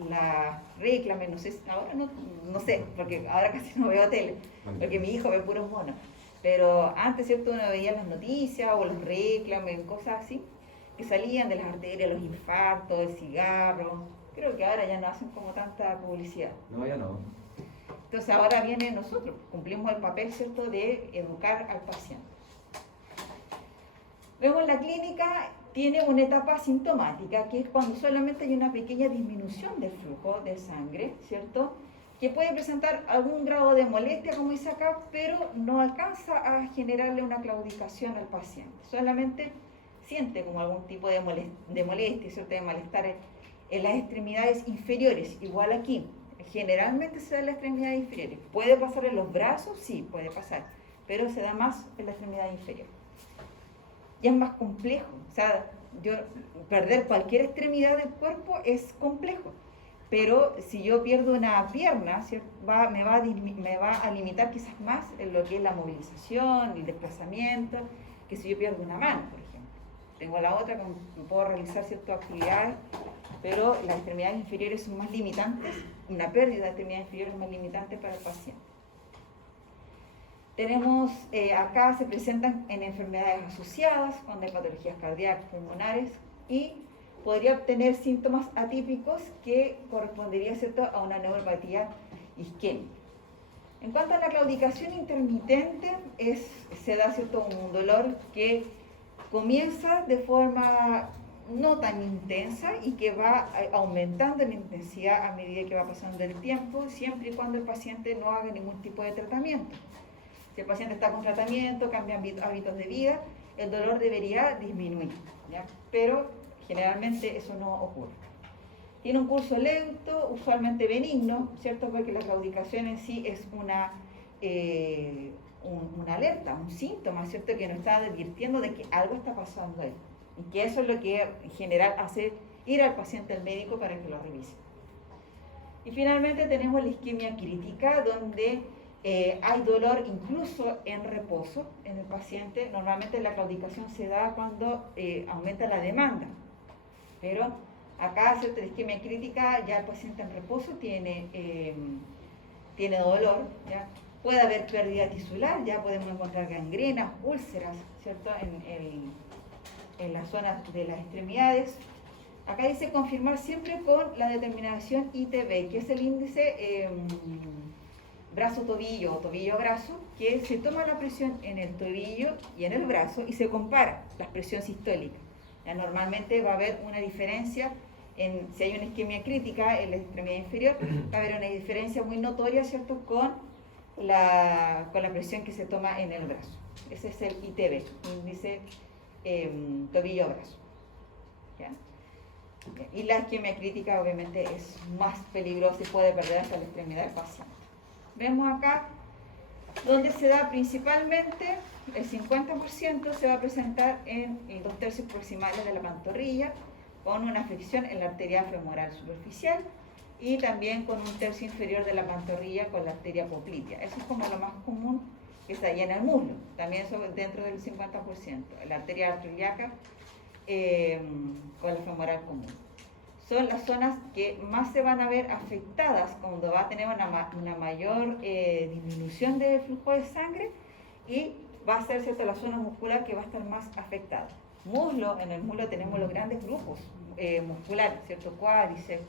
la reclame, no sé, ahora no sé, porque ahora casi no veo tele, porque mi hijo ve puros monos. Pero antes, ¿cierto?, uno veía las noticias o los reclames, cosas así, que salían de las arterias, los infartos, el cigarro. Creo que ahora ya no hacen como tanta publicidad. No, ya no. Entonces ahora viene nosotros, cumplimos el papel, ¿cierto?, de educar al paciente. Luego en la clínica tiene una etapa sintomática, que es cuando solamente hay una pequeña disminución del flujo de sangre, ¿cierto?, que puede presentar algún grado de molestia, como dice acá, pero no alcanza a generarle una claudicación al paciente. Solamente siente como algún tipo de molestia, ¿cierto?, de malestar en las extremidades inferiores. Igual aquí, generalmente se da en las extremidades inferiores. ¿Puede pasar en los brazos? Sí, puede pasar, pero se da más en la extremidad inferior. Y es más complejo. O sea, perder cualquier extremidad del cuerpo es complejo. Pero si yo pierdo una pierna, me va a limitar quizás más en lo que es la movilización, el desplazamiento, que si yo pierdo una mano, por ejemplo. Tengo la otra, puedo realizar ciertas actividades, pero las extremidades inferiores son más limitantes, una pérdida de extremidades inferiores es más limitante para el paciente. Tenemos, acá se presentan en enfermedades asociadas, cuando hay patologías cardíacas, pulmonares, y podría obtener síntomas atípicos que correspondería, ¿cierto?, a una neuropatía isquémica. En cuanto a la claudicación intermitente, se da, ¿cierto?, un dolor que comienza de forma no tan intensa y que va aumentando en intensidad a medida que va pasando el tiempo, siempre y cuando el paciente no haga ningún tipo de tratamiento. Si el paciente está con tratamiento, cambia hábitos de vida, el dolor debería disminuir, ¿ya? Pero generalmente eso no ocurre. Tiene un curso lento, usualmente benigno, ¿cierto? Porque la claudicación en sí es una alerta, un síntoma, ¿cierto? Que nos está advirtiendo de que algo está pasando ahí. Y que eso es lo que en general hace ir al paciente al médico para que lo revise. Y finalmente tenemos la isquemia crítica, donde hay dolor incluso en reposo en el paciente. Normalmente la claudicación se da cuando aumenta la demanda, pero acá, ¿cierto?, la isquemia crítica, ya el paciente en reposo tiene dolor, ¿ya? Puede haber pérdida tisular, ya podemos encontrar gangrenas, úlceras, ¿cierto?, en las zonas de las extremidades. Acá dice confirmar siempre con la determinación ITB, que es el índice brazo-tobillo o tobillo-brazo, que se toma la presión en el tobillo y en el brazo y se compara la presión sistólica. Ya, normalmente va a haber una diferencia, si hay una isquemia crítica en la extremidad inferior, va a haber una diferencia muy notoria, ¿cierto?, con la presión que se toma en el brazo. Ese es el ITB, índice tobillo-brazo. Y la isquemia crítica obviamente es más peligrosa y puede perder hasta la extremidad del paciente. Vemos acá donde se da principalmente, el 50% se va a presentar en los 2/3 proximales de la pantorrilla, con una afección en la arteria femoral superficial y también con 1/3 inferior de la pantorrilla con la arteria poplitea. Eso es como lo más común que está ahí en el muslo, también eso dentro del 50%, la arteria arteriaca con la femoral común. Son las zonas que más se van a ver afectadas cuando va a tener una mayor disminución de flujo de sangre, y va a ser, ¿cierto?, la zona muscular que va a estar más afectada. Muslo, en el muslo tenemos los grandes grupos musculares, ¿cierto?, cuádriceps,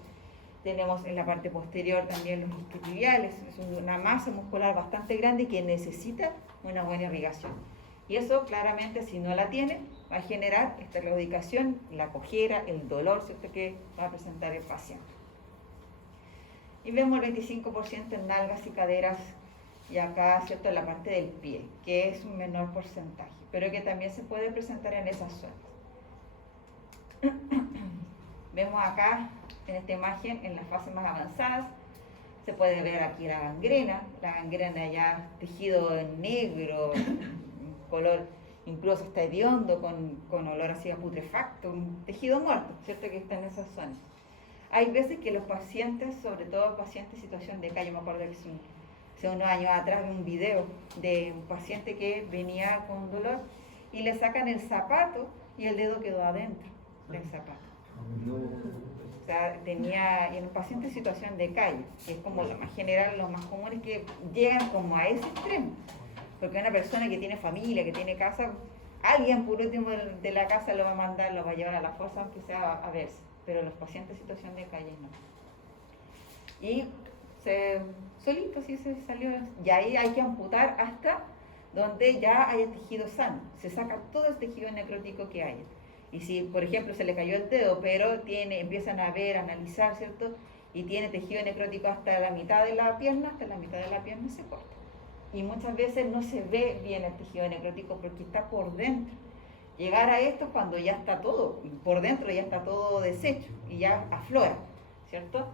tenemos en la parte posterior también los isquiotibiales, es una masa muscular bastante grande que necesita una buena irrigación. Y eso claramente, si no la tiene, va a generar esta claudicación, la cojera, el dolor, ¿cierto?, que va a presentar el paciente. Y vemos el 25% en nalgas y caderas, y acá, ¿cierto?, en la parte del pie, que es un menor porcentaje, pero que también se puede presentar en esas zonas. Vemos acá, en esta imagen, en las fases más avanzadas, se puede ver aquí la gangrena ya tejido en negro, color incluso está hediondo, con olor así a putrefacto, un tejido muerto, ¿cierto?, que está en esas zonas. Hay veces que los pacientes, sobre todo pacientes en situación de calle, me acuerdo que hace unos años atrás vi un video de un paciente que venía con dolor y le sacan el zapato y el dedo quedó adentro del zapato. O sea, en un paciente en situación de calle, que es como lo más general, lo más común es que llegan como a ese extremo. Porque una persona que tiene familia, que tiene casa, alguien por último de la casa lo va a mandar, lo va a llevar a la fosa, aunque sea a verse, pero los pacientes en situación de calle no. Y solito sí se salió, y ahí hay que amputar hasta donde ya haya tejido sano, se saca todo el tejido necrótico que haya. Y si, por ejemplo, se le cayó el dedo, pero empiezan a ver, a analizar, ¿cierto?, y tiene tejido necrótico hasta la mitad de la pierna, se corta. Y muchas veces no se ve bien el tejido necrótico porque está por dentro. Llegar a esto cuando ya está todo, por dentro ya está todo deshecho y ya aflora, ¿cierto?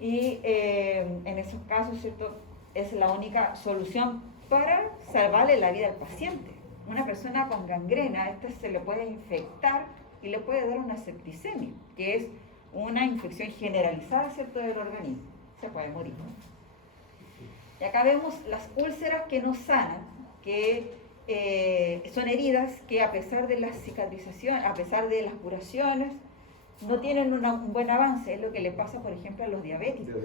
Y en esos casos, ¿cierto?, es la única solución para salvarle la vida al paciente. Una persona con gangrena, se le puede infectar y le puede dar una septicemia, que es una infección generalizada, ¿cierto?, del organismo. Se puede morir. Y acá vemos las úlceras que no sanan, que son heridas que a pesar de la cicatrización, a pesar de las curaciones, no tienen un buen avance. Es lo que le pasa, por ejemplo, a los diabéticos,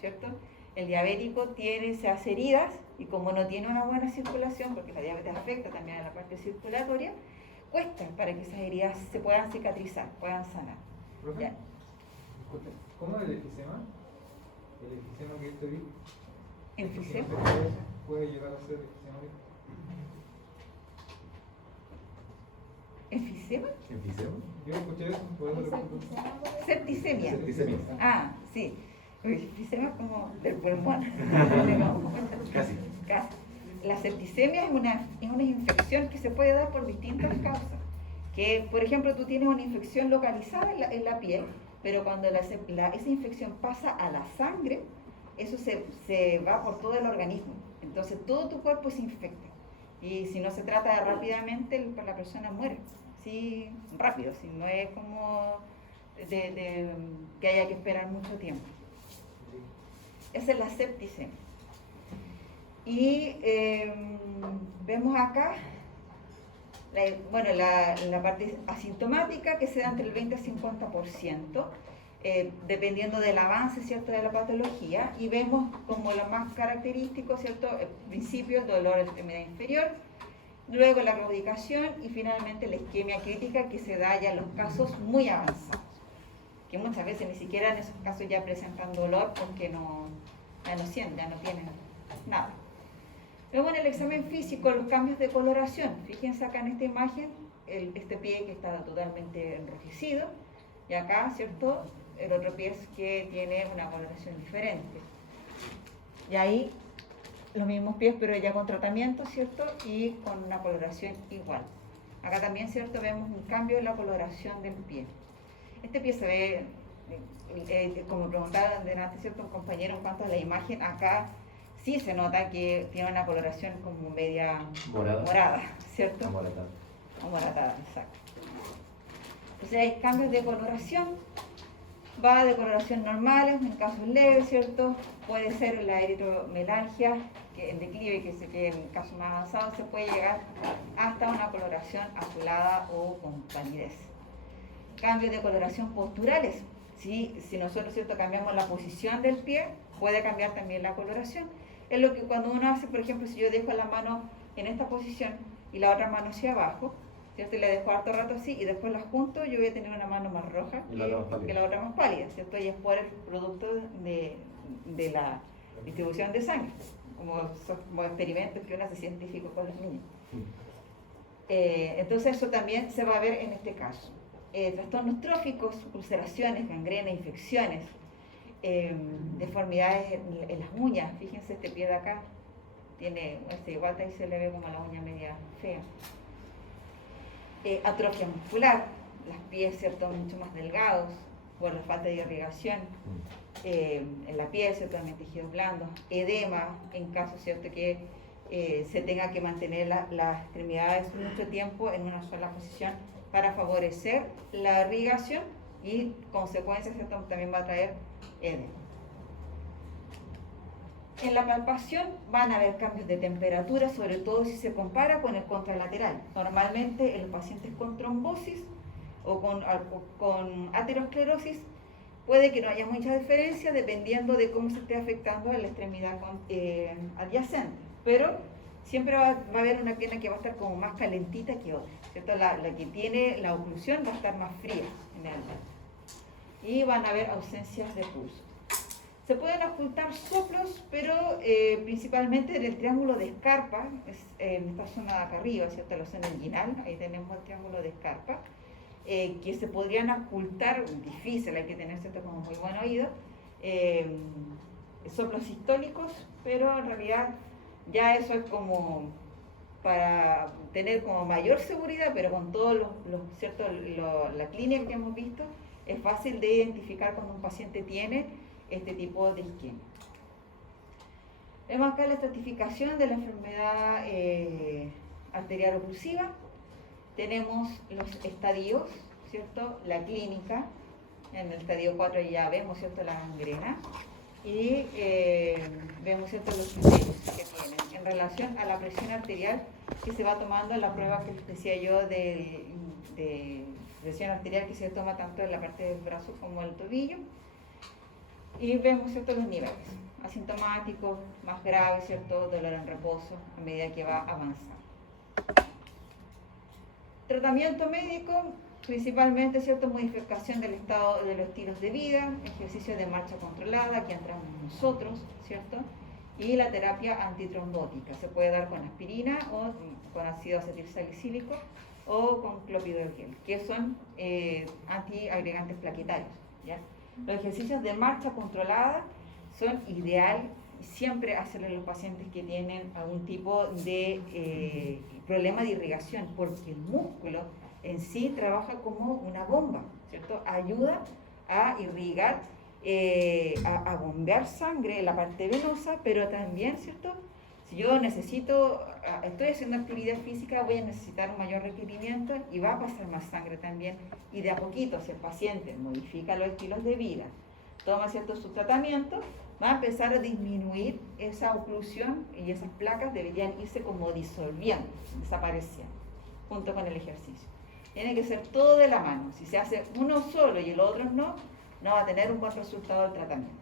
¿cierto? El diabético se hace heridas y como no tiene una buena circulación, porque la diabetes afecta también a la parte circulatoria, cuesta para que esas heridas se puedan cicatrizar, puedan sanar. Profe, Ya. disculpe, ¿cómo es el efisema? El efisema que estoy viendo. ¿Enfisema? Puede llegar a ser efisema. ¿Enfisema? ¿Enfisema? Yo escuché eso, por eso le pregunto. Septicemia. Septicemia. Ah, sí. Enfisema es como del pulmón. Casi. Casi. La septicemia es una infección que se puede dar por distintas causas. Que, por ejemplo, tú tienes una infección localizada en la piel, pero cuando esa infección pasa a la sangre, eso se va por todo el organismo. Entonces todo tu cuerpo se infecta. Y si no se trata rápidamente, la persona muere. Sí, rápido, si no es como que haya que esperar mucho tiempo. Esa es la septicemia. Y vemos acá la parte asintomática que se da entre el 20 al 50%, dependiendo del avance, ¿cierto?, de la patología, y vemos como lo más característico, ¿cierto?, al principio el dolor de la extremidad inferior, luego la claudicación y finalmente la isquemia crítica, que se da ya en los casos muy avanzados, que muchas veces ni siquiera en esos casos ya presentan dolor porque ya no sienten, ya no tienen nada. Luego en el examen físico, los cambios de coloración. Fíjense acá en esta imagen, este pie que está totalmente enrojecido, y acá, ¿cierto?, el otro pie que tiene una coloración diferente. Y ahí los mismos pies, pero ya con tratamiento, ¿cierto?, y con una coloración igual. Acá también, ¿cierto?, vemos un cambio en la coloración del pie. Este pie se ve, como preguntaba delante, ¿cierto?, un compañero en cuanto a la imagen, acá sí se nota que tiene una coloración como media morada, ¿cierto? Amoratada. Amolatada, exacto. Entonces hay cambios de coloración, va de coloración normales, en casos leves, ¿cierto? Puede ser la eritromelalgia, que en declive, que en casos más avanzados se puede llegar hasta una coloración azulada o con palidez. Cambios de coloración posturales. Si nosotros, ¿cierto?, cambiamos la posición del pie, puede cambiar también la coloración. Es lo que cuando uno hace, por ejemplo, si yo dejo la mano en esta posición y la otra mano hacia abajo, ¿cierto?, y la dejo harto rato así y después la junto, yo voy a tener una mano más roja que la otra más pálida, ¿cierto? Y es por el producto de la distribución de sangre, como experimentos que uno hace científico con los niños. Entonces eso también se va a ver en este caso. Trastornos tróficos, ulceraciones, gangrena, infecciones, deformidades en las uñas. Fíjense este pie de acá, tiene igual ahí se le ve como la uña media fea. Atrofia muscular, los pies, ¿cierto?, mucho más delgados por la falta de irrigación, en la piel, ¿cierto?, en tejidos blandos, edema en caso, ¿cierto?, que se tenga que mantener las extremidades mucho tiempo en una sola posición para favorecer la irrigación y consecuencias, ¿cierto?, también va a traer edema. En la palpación van a haber cambios de temperatura, sobre todo si se compara con el contralateral. Normalmente en los pacientes con trombosis o con aterosclerosis puede que no haya mucha diferencia dependiendo de cómo se esté afectando a la extremidad adyacente, pero siempre va a haber una pierna que va a estar como más calentita que otra, ¿cierto? La que tiene la oclusión va a estar más fría generalmente. Y van a haber ausencias de pulso. Se pueden ocultar soplos, pero principalmente en el triángulo de Scarpa, en esta zona de acá arriba, ¿cierto?, la zona inguinal, ahí tenemos el triángulo de Scarpa, que se podrían ocultar, difícil, hay que tener, ¿cierto?, como muy buen oído, soplos sistólicos, pero en realidad ya eso es como para tener como mayor seguridad, pero con todos ¿cierto?, la clínica que hemos visto, es fácil de identificar cuando un paciente tiene este tipo de isquemia. Vemos acá la estratificación de la enfermedad arterial oclusiva. Tenemos los estadios, ¿cierto?, la clínica. En el estadio 4 ya vemos, ¿cierto?, la gangrena. Y vemos, ¿cierto?, los criterios que tienen en relación a la presión arterial que se va tomando en la prueba que les decía yo de presión arterial que se toma tanto en la parte del brazo como el tobillo. Y vemos, ¿cierto?, los niveles asintomáticos, más graves, ¿cierto?, dolor en reposo a medida que va avanzando. Tratamiento médico, principalmente, ¿cierto? Modificación del estado de los estilos de vida, ejercicio de marcha controlada, que entramos nosotros, ¿cierto? Y la terapia antitrombótica, se puede dar con aspirina o con ácido acetilsalicílico o con clopidogrel, que son antiagregantes plaquetarios, ¿ya? Los ejercicios de marcha controlada son ideal siempre hacerlo a los pacientes que tienen algún tipo de problema de irrigación, porque el músculo en sí trabaja como una bomba, ¿cierto? Ayuda a irrigar, a bombear sangre en la parte venosa, pero también, ¿cierto? Si yo estoy haciendo actividad física, voy a necesitar un mayor requerimiento y va a pasar más sangre también. Y de a poquito, si el paciente modifica los estilos de vida, toma cierto su tratamiento, va a empezar a disminuir esa oclusión y esas placas deberían irse como disolviendo, desapareciendo, junto con el ejercicio. Tiene que ser todo de la mano. Si se hace uno solo y el otro no va a tener un buen resultado del tratamiento.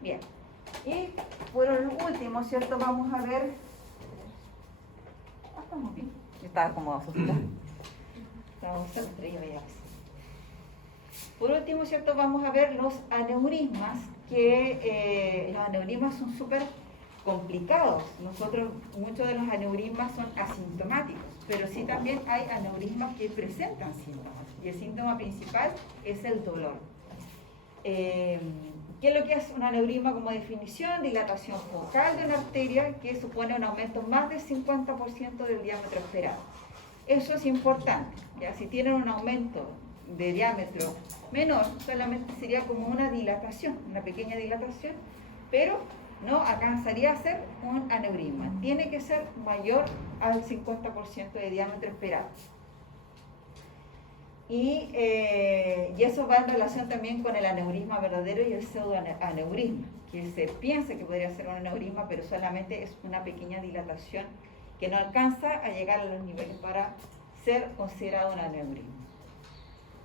Bien. Y por último, ¿cierto? Vamos a ver. Estamos bien. Yo estaba acomodados. Estamos estrella ya. Por último, ¿cierto? Vamos a ver los aneurismas, que los aneurismas son súper complicados. Muchos de los aneurismas son asintomáticos, pero sí también hay aneurismas que presentan síntomas. Y el síntoma principal es el dolor. ¿Qué es lo que es un aneurisma como definición? Dilatación focal de una arteria que supone un aumento más del 50% del diámetro esperado. Eso es importante, ¿ya? Si tienen un aumento de diámetro menor, solamente sería como una dilatación, una pequeña dilatación, pero no alcanzaría a ser un aneurisma. Tiene que ser mayor al 50% de diámetro esperado. Y eso va en relación también con el aneurisma verdadero y el pseudoaneurisma, que se piensa que podría ser un aneurisma, pero solamente es una pequeña dilatación que no alcanza a llegar a los niveles para ser considerado un aneurisma.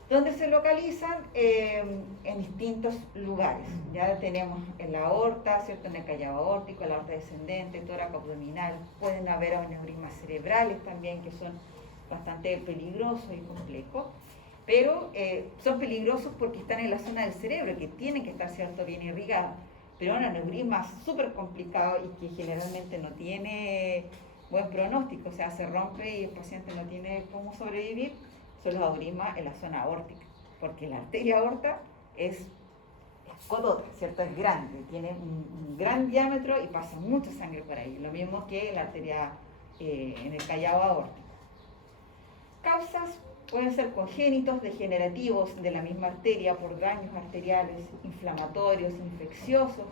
¿Dónde se localizan? En distintos lugares. Ya tenemos en la aorta, ¿cierto? En el callado aórtico, la aorta descendente, tórax abdominal. Pueden haber aneurismas cerebrales también, que son bastante peligrosos y complejos, pero son peligrosos porque están en la zona del cerebro, que tienen que estar, ¿cierto?, bien irrigados. Pero un aneurisma súper complicado y que generalmente no tiene buen pronóstico, o sea, se rompe y el paciente no tiene cómo sobrevivir, son los aneurismas en la zona aórtica, porque la arteria aorta es codota, ¿cierto? Es grande, tiene un gran diámetro y pasa mucha sangre por ahí, lo mismo que la arteria en el callado aórtico. Causas pueden ser congénitos, degenerativos de la misma arteria por daños arteriales, inflamatorios, infecciosos,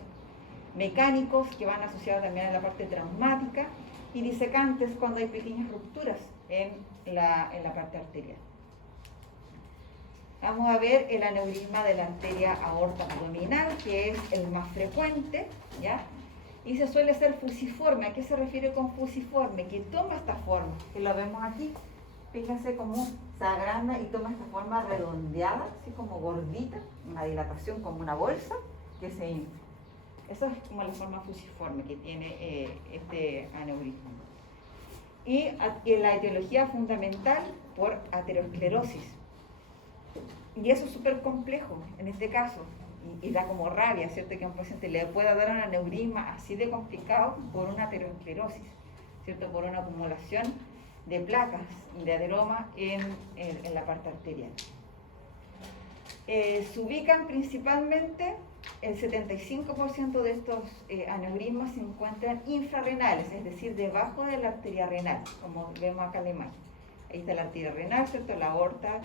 mecánicos que van asociados también a la parte traumática y disecantes cuando hay pequeñas rupturas en la parte arterial. Vamos a ver el aneurisma de la arteria aorta abdominal, que es el más frecuente, ¿ya? Y se suele ser fusiforme. ¿A qué se refiere con fusiforme? Que toma esta forma, que lo vemos aquí. Fíjense cómo se agranda y toma esta forma redondeada, así como gordita, una dilatación como una bolsa que se infla. Eso es como la forma fusiforme que tiene este aneurisma. Y la etiología fundamental por aterosclerosis. Y eso es súper complejo en este caso, y da como rabia, ¿cierto?, que a un paciente le pueda dar un aneurisma así de complicado por una aterosclerosis, ¿cierto?, por una acumulación de placas de ateroma en la parte arterial. Se ubican principalmente, el 75% de estos aneurismas se encuentran infrarrenales, es decir, debajo de la arteria renal, como vemos acá en la imagen. Ahí está la arteria renal, ¿cierto?, la aorta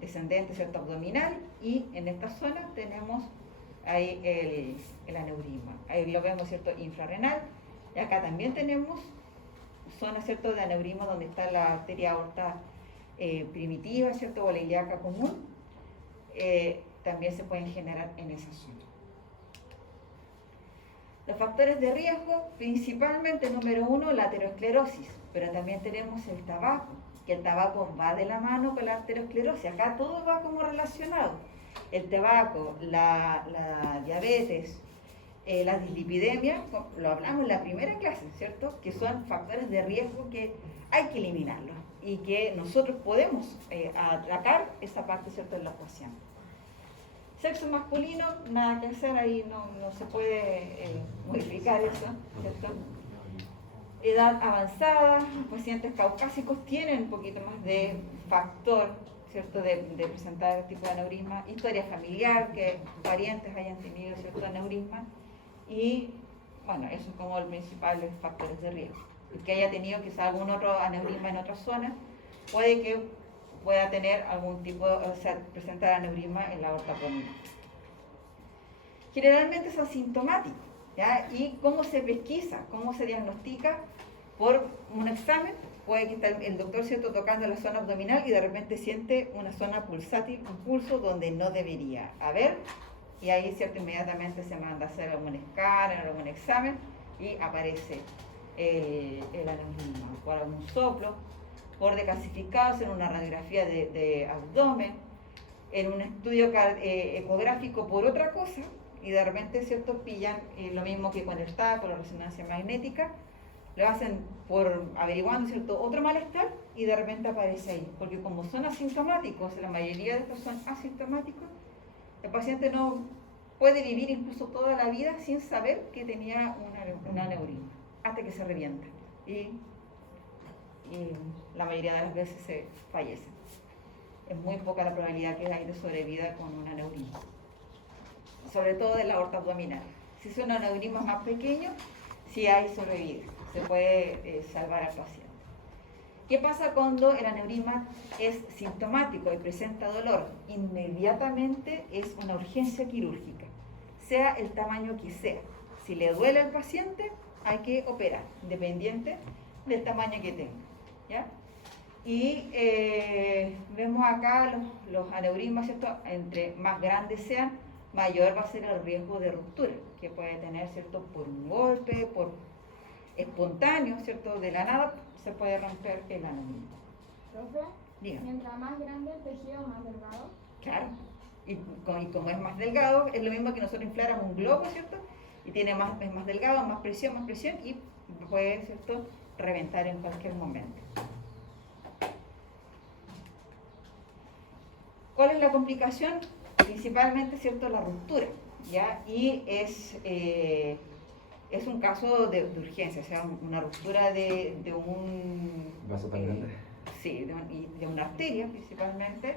descendente, ¿cierto?, abdominal, y en esta zona tenemos ahí el aneurisma. Ahí lo vemos, ¿cierto?, infrarrenal, y acá también tenemos zona, ¿cierto?, de aneurisma donde está la arteria aorta primitiva, ¿cierto?, o la ilíaca común, también se pueden generar en esa zona. Los factores de riesgo, principalmente, número 1, la aterosclerosis, pero también tenemos el tabaco, que el tabaco va de la mano con la aterosclerosis. Acá todo va como relacionado. El tabaco, la diabetes, La dislipidemia, lo hablamos en la primera clase, ¿cierto? Que son factores de riesgo que hay que eliminarlos y que nosotros podemos atacar esa parte, ¿cierto?, en los pacientes. Sexo masculino, nada que hacer, ahí no se puede modificar eso, ¿cierto? Edad avanzada, los pacientes caucásicos tienen un poquito más de factor, ¿cierto?, de presentar este tipo de aneurisma, historia familiar, que parientes hayan tenido cierto aneurisma, y bueno, eso es como los principales factores de riesgo. El que haya tenido quizá algún otro aneurisma en otra zona, puede que pueda tener algún tipo, o sea, presentar aneurisma en la aorta abdominal. Generalmente es asintomático, ¿ya? ¿Y cómo se pesquisa? ¿Cómo se diagnostica? Por un examen. Puede que esté el doctor, ¿cierto?, tocando la zona abdominal y de repente siente una zona pulsátil, un pulso donde no debería haber, y ahí, ¿cierto?, inmediatamente se manda a hacer algún escáner, algún examen y aparece el aneurisma por algún soplo, por decalcificados en una radiografía de abdomen, en un estudio ecográfico por otra cosa, y de repente, ¿cierto?, pillan lo mismo que con el TAC, con la resonancia magnética, lo hacen por averiguando, ¿cierto?, otro malestar, y de repente aparece ahí, porque como son asintomáticos, la mayoría de estos son asintomáticos, el paciente no puede vivir incluso toda la vida sin saber que tenía un aneurisma, hasta que se revienta, y la mayoría de las veces se fallece. Es muy poca la probabilidad que hay de sobrevida con un aneurisma, sobre todo de la aorta abdominal. Si son aneurismas más pequeños, sí hay sobrevida, se puede salvar al paciente. ¿Qué pasa cuando el aneurisma es sintomático y presenta dolor? Inmediatamente es una urgencia quirúrgica, sea el tamaño que sea. Si le duele al paciente, hay que operar, independiente del tamaño que tenga, ¿ya? Y vemos acá los aneurismas, ¿cierto? Entre más grandes sean, mayor va a ser el riesgo de ruptura, que puede tener, ¿cierto?, por un golpe, por espontáneo, ¿cierto?, de la nada, se puede romper el aneurisma. Profe, Diga. mientras más grande el tejido, más delgado. Claro, y como es más delgado, es lo mismo que nosotros infláramos un globo, ¿cierto? Y es más delgado, más presión, y puede, ¿cierto?, reventar en cualquier momento. ¿Cuál es la complicación? Principalmente, ¿cierto?, la ruptura, ¿ya? Y es un caso de urgencia, o sea, una ruptura de un vaso tan grande. Sí, de una arteria principalmente,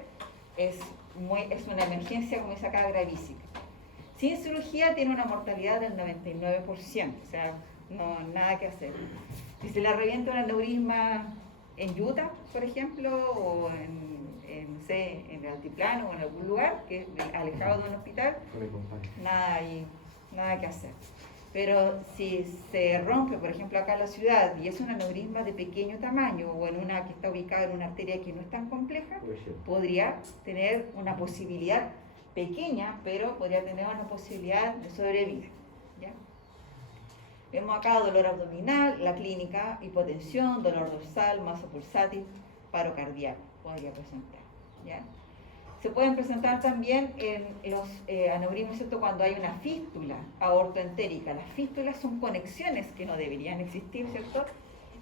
es una emergencia, como dice acá, gravísima. Sin cirugía tiene una mortalidad del 99%, o sea, no nada que hacer. Si se le revienta un aneurisma en Utah, por ejemplo, o no sé, en el altiplano o en algún lugar que alejado de un hospital, nada que hacer. Pero si se rompe, por ejemplo, acá en la ciudad, y es un aneurisma de pequeño tamaño, o en una que está ubicada en una arteria que no es tan compleja, podría tener una posibilidad pequeña, pero podría tener una posibilidad de sobrevida, ¿ya? Vemos acá dolor abdominal, la clínica, hipotensión, dolor dorsal, masa pulsátil, paro cardíaco, podría presentar, ¿ya? Se pueden presentar también en los aneurismas, ¿cierto?, cuando hay una fístula aortoentérica. Las fístulas son conexiones que no deberían existir, ¿cierto?,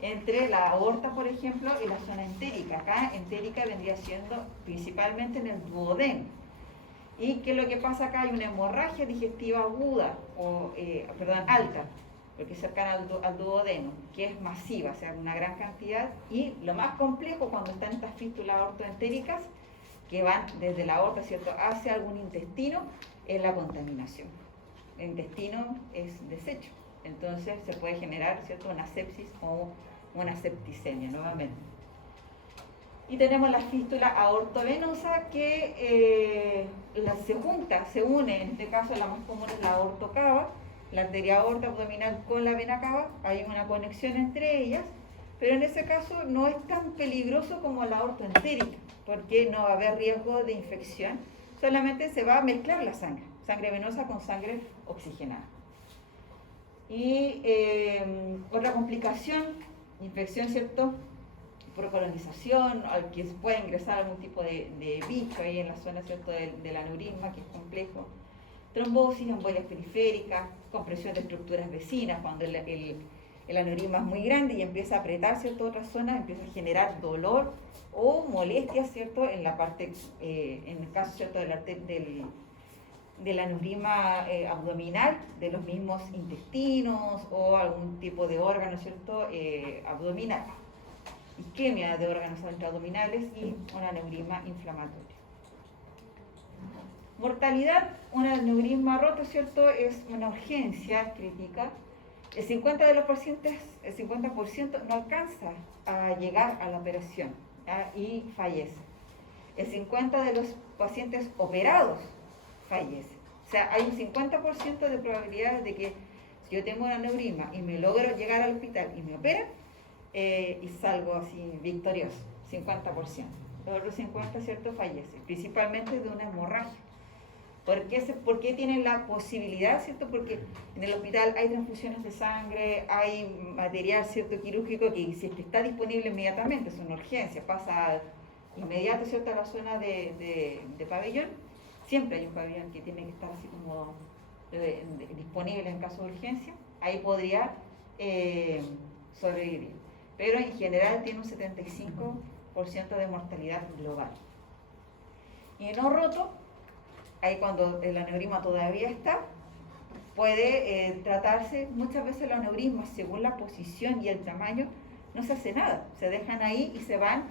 entre la aorta, por ejemplo, y la zona entérica. Acá entérica vendría siendo principalmente en el duodeno. ¿Y qué es lo que pasa acá? Hay una hemorragia digestiva aguda, alta, porque es cercana al duodeno, que es masiva, o sea, una gran cantidad. Y lo más complejo cuando están estas fístulas aortoentéricas, que van desde la aorta, ¿cierto?, hacia algún intestino, es la contaminación. El intestino es desecho, entonces se puede generar, ¿cierto?, una sepsis o una septicemia nuevamente. Y tenemos la fístula aortovenosa que se une, en este caso la más común es la aorta cava, la arteria aorta abdominal con la vena cava, hay una conexión entre ellas, pero en ese caso no es tan peligroso como la aortoentérica, porque no va a haber riesgo de infección, solamente se va a mezclar la sangre venosa con sangre oxigenada. Y otra complicación, infección, ¿cierto?, por colonización, al que puede ingresar algún tipo de bicho ahí en la zona, ¿cierto?, del aneurisma, que es complejo. trombosis, embolias periféricas, compresión de estructuras vecinas, cuando el aneurisma es muy grande y empieza a apretar, ¿cierto?, otras zonas, empieza a generar dolor o molestia, ¿cierto?, en la parte, en el caso, ¿cierto?, del aneurisma abdominal, de los mismos intestinos o algún tipo de órgano, ¿cierto?, abdominal. Isquemia de órganos abdominales y un aneurisma inflamatorio. Mortalidad, un aneurisma roto, ¿cierto?, es una urgencia crítica. El 50% de los pacientes, el 50% no alcanza a llegar a la operación, ¿ya?, y fallece. El 50% de los pacientes operados fallece. O sea, hay un 50% de probabilidades de que si yo tengo un aneurisma y me logro llegar al hospital y me operan, y salgo así victorioso, 50%. Los otros 50%, ¿cierto?, fallecen, principalmente de una hemorragia. ¿Por qué tienen la posibilidad, ¿cierto? Porque en el hospital hay transfusiones de sangre, hay material, ¿cierto?, quirúrgico que si está disponible inmediatamente, es una urgencia, pasa inmediato, ¿cierto?, a la zona de pabellón. Siempre hay un pabellón que tiene que estar así como disponible en caso de urgencia. Ahí podría sobrevivir. Pero en general tiene un 75% de mortalidad global. Y en no roto, ahí cuando el aneurisma todavía está, puede tratarse. Muchas veces el aneurisma, según la posición y el tamaño, no se hace nada. Se dejan ahí y se van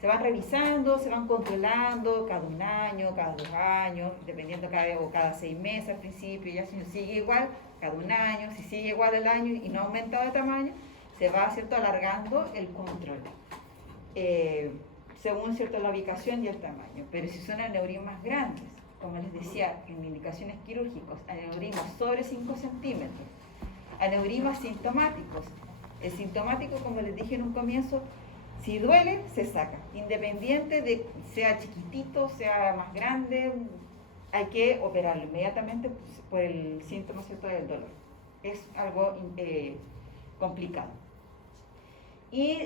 revisando, se van controlando cada un año, cada 2 años, dependiendo cada 6 meses al principio. Ya si sigue igual, cada un año. Si sigue igual el año y no ha aumentado de tamaño, se va, ¿cierto?, alargando el control. Según, ¿cierto?, la ubicación y el tamaño. Pero si son aneurismas grandes, como les decía, en indicaciones quirúrgicas, aneurismas sobre 5 centímetros, aneurismas sintomáticos. El sintomático, como les dije en un comienzo, si duele, se saca. Independiente de sea chiquitito, sea más grande, hay que operarlo inmediatamente por el síntoma, ¿cierto?, del dolor. Es algo complicado. Y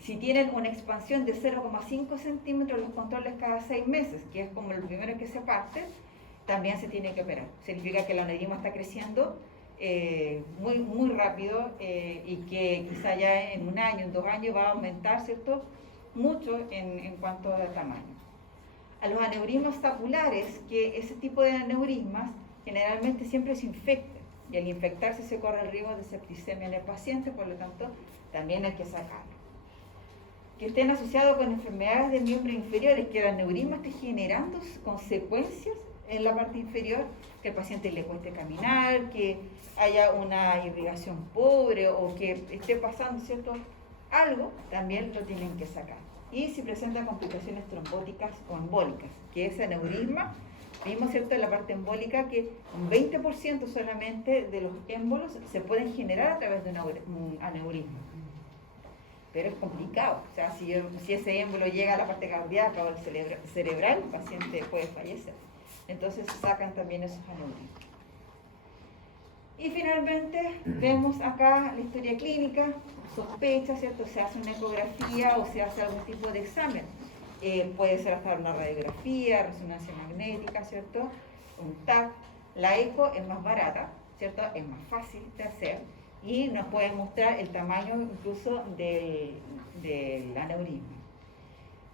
si tienen una expansión de 0,5 centímetros, los controles cada 6 meses, que es como el primero que se parte, también se tiene que operar. Significa que el aneurisma está creciendo muy, muy rápido y que quizá ya en un año, en 2 años va a aumentar, ¿cierto?, mucho en cuanto al tamaño. A los aneurismas sapulares, que ese tipo de aneurismas generalmente siempre se infectan. Y al infectarse se corre el riesgo de septicemia en el paciente, por lo tanto, también hay que sacarlo. Que estén asociados con enfermedades de miembros inferiores, que el aneurisma esté generando consecuencias en la parte inferior, que el paciente le cueste caminar, que haya una irrigación pobre o que esté pasando, ¿cierto?, algo, también lo tienen que sacar. Y si presenta complicaciones trombóticas o embólicas, que ese aneurisma, vimos, ¿cierto?, en la parte embólica que un 20% solamente de los émbolos se pueden generar a través de un aneurisma. Pero es complicado, o sea, si ese émbolo llega a la parte cardíaca o al cerebral, el paciente puede fallecer. Entonces sacan también esos aneurismas. Y finalmente vemos acá la historia clínica, sospecha, ¿cierto? Se hace una ecografía o se hace algún tipo de examen. Puede ser hasta una radiografía, resonancia magnética, ¿cierto?, un TAC. La eco es más barata, ¿cierto?, es más fácil de hacer y nos puede mostrar el tamaño incluso del aneurisma.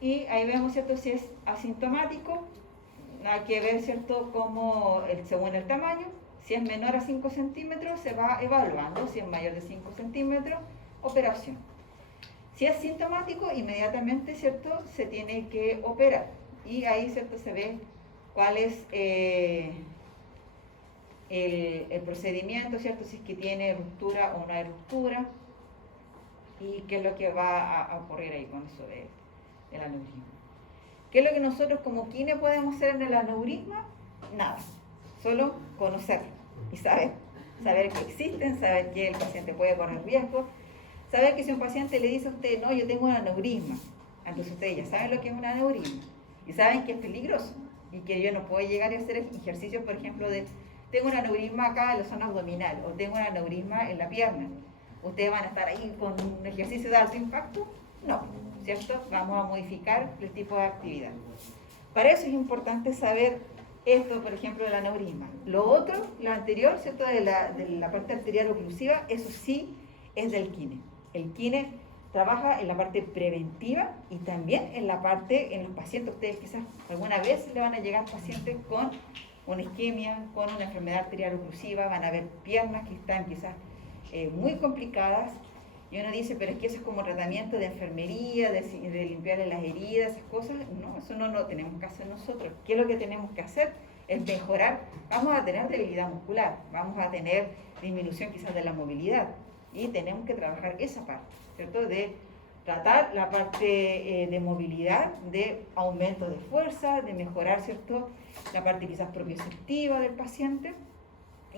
Y ahí vemos, ¿cierto?, si es asintomático, hay que ver, ¿cierto?, cómo según el tamaño. Si es menor a 5 centímetros, se va evaluando. Si es mayor de 5 centímetros, operación. Si es sintomático, inmediatamente, ¿cierto?, se tiene que operar. Y ahí, ¿cierto?, se ve cuál es el procedimiento, ¿cierto?, si es que tiene ruptura o no hay ruptura, y qué es lo que va a ocurrir ahí con eso del aneurisma. ¿Qué es lo que nosotros como kine podemos hacer en el aneurisma? Nada, solo conocerlo y saber que existen, saber que el paciente puede correr riesgo, saber que si un paciente le dice a usted, no, yo tengo un aneurisma, entonces ustedes ya saben lo que es un aneurisma y saben que es peligroso y que yo no puedo llegar a hacer ejercicios, por ejemplo, de tengo un aneurisma acá en la zona abdominal o tengo un aneurisma en la pierna. ¿Ustedes van a estar ahí con un ejercicio de alto impacto? No, ¿cierto? Vamos a modificar el tipo de actividad. Para eso es importante saber esto, por ejemplo, del aneurisma. Lo otro, lo anterior, ¿cierto? De la parte arterial oclusiva, eso sí es del kine. El kine trabaja en la parte preventiva y también en la parte, en los pacientes. Ustedes quizás alguna vez le van a llegar pacientes con una isquemia, con una enfermedad arterial oclusiva, van a ver piernas que están quizás muy complicadas, y uno dice, pero es que eso es como tratamiento de enfermería, de limpiarle las heridas, esas cosas. No, eso no lo tenemos que hacer nosotros. ¿Qué es lo que tenemos que hacer? Es mejorar. Vamos a tener debilidad muscular, vamos a tener disminución quizás de la movilidad, y tenemos que trabajar esa parte, ¿cierto? De tratar la parte de movilidad, de aumento de fuerza, de mejorar, ¿cierto? La parte quizás propioceptiva del paciente,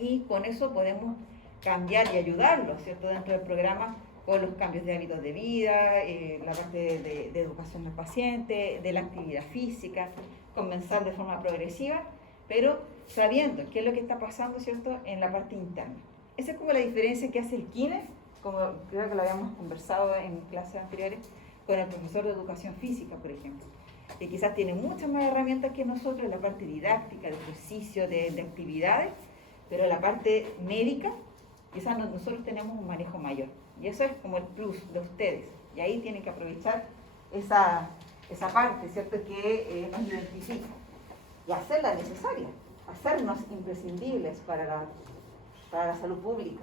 y con eso podemos cambiar y ayudarlo, ¿cierto? Dentro del programa, con los cambios de hábitos de vida, la parte de educación del paciente, de la actividad física, comenzar de forma progresiva, pero sabiendo qué es lo que está pasando, ¿cierto? En la parte interna. Esa es como la diferencia que hace el kine, como creo que lo habíamos conversado en clases anteriores, con el profesor de educación física, por ejemplo, que quizás tiene muchas más herramientas que nosotros en la parte didáctica, de ejercicio, de actividades, pero en la parte médica, quizás nosotros tenemos un manejo mayor. Y eso es como el plus de ustedes. Y ahí tienen que aprovechar esa parte, ¿cierto?, que nos identifica. Y hacerla necesaria, hacernos imprescindibles para la salud pública.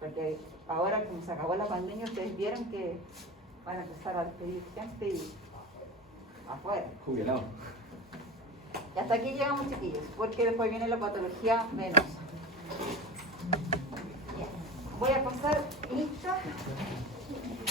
Porque ahora, como se acabó la pandemia, ustedes vieron que van a empezar a despedir gente y afuera. Jubilado. Y hasta aquí llegamos, chiquillos, porque después viene la patología venosa. Voy a pasar lista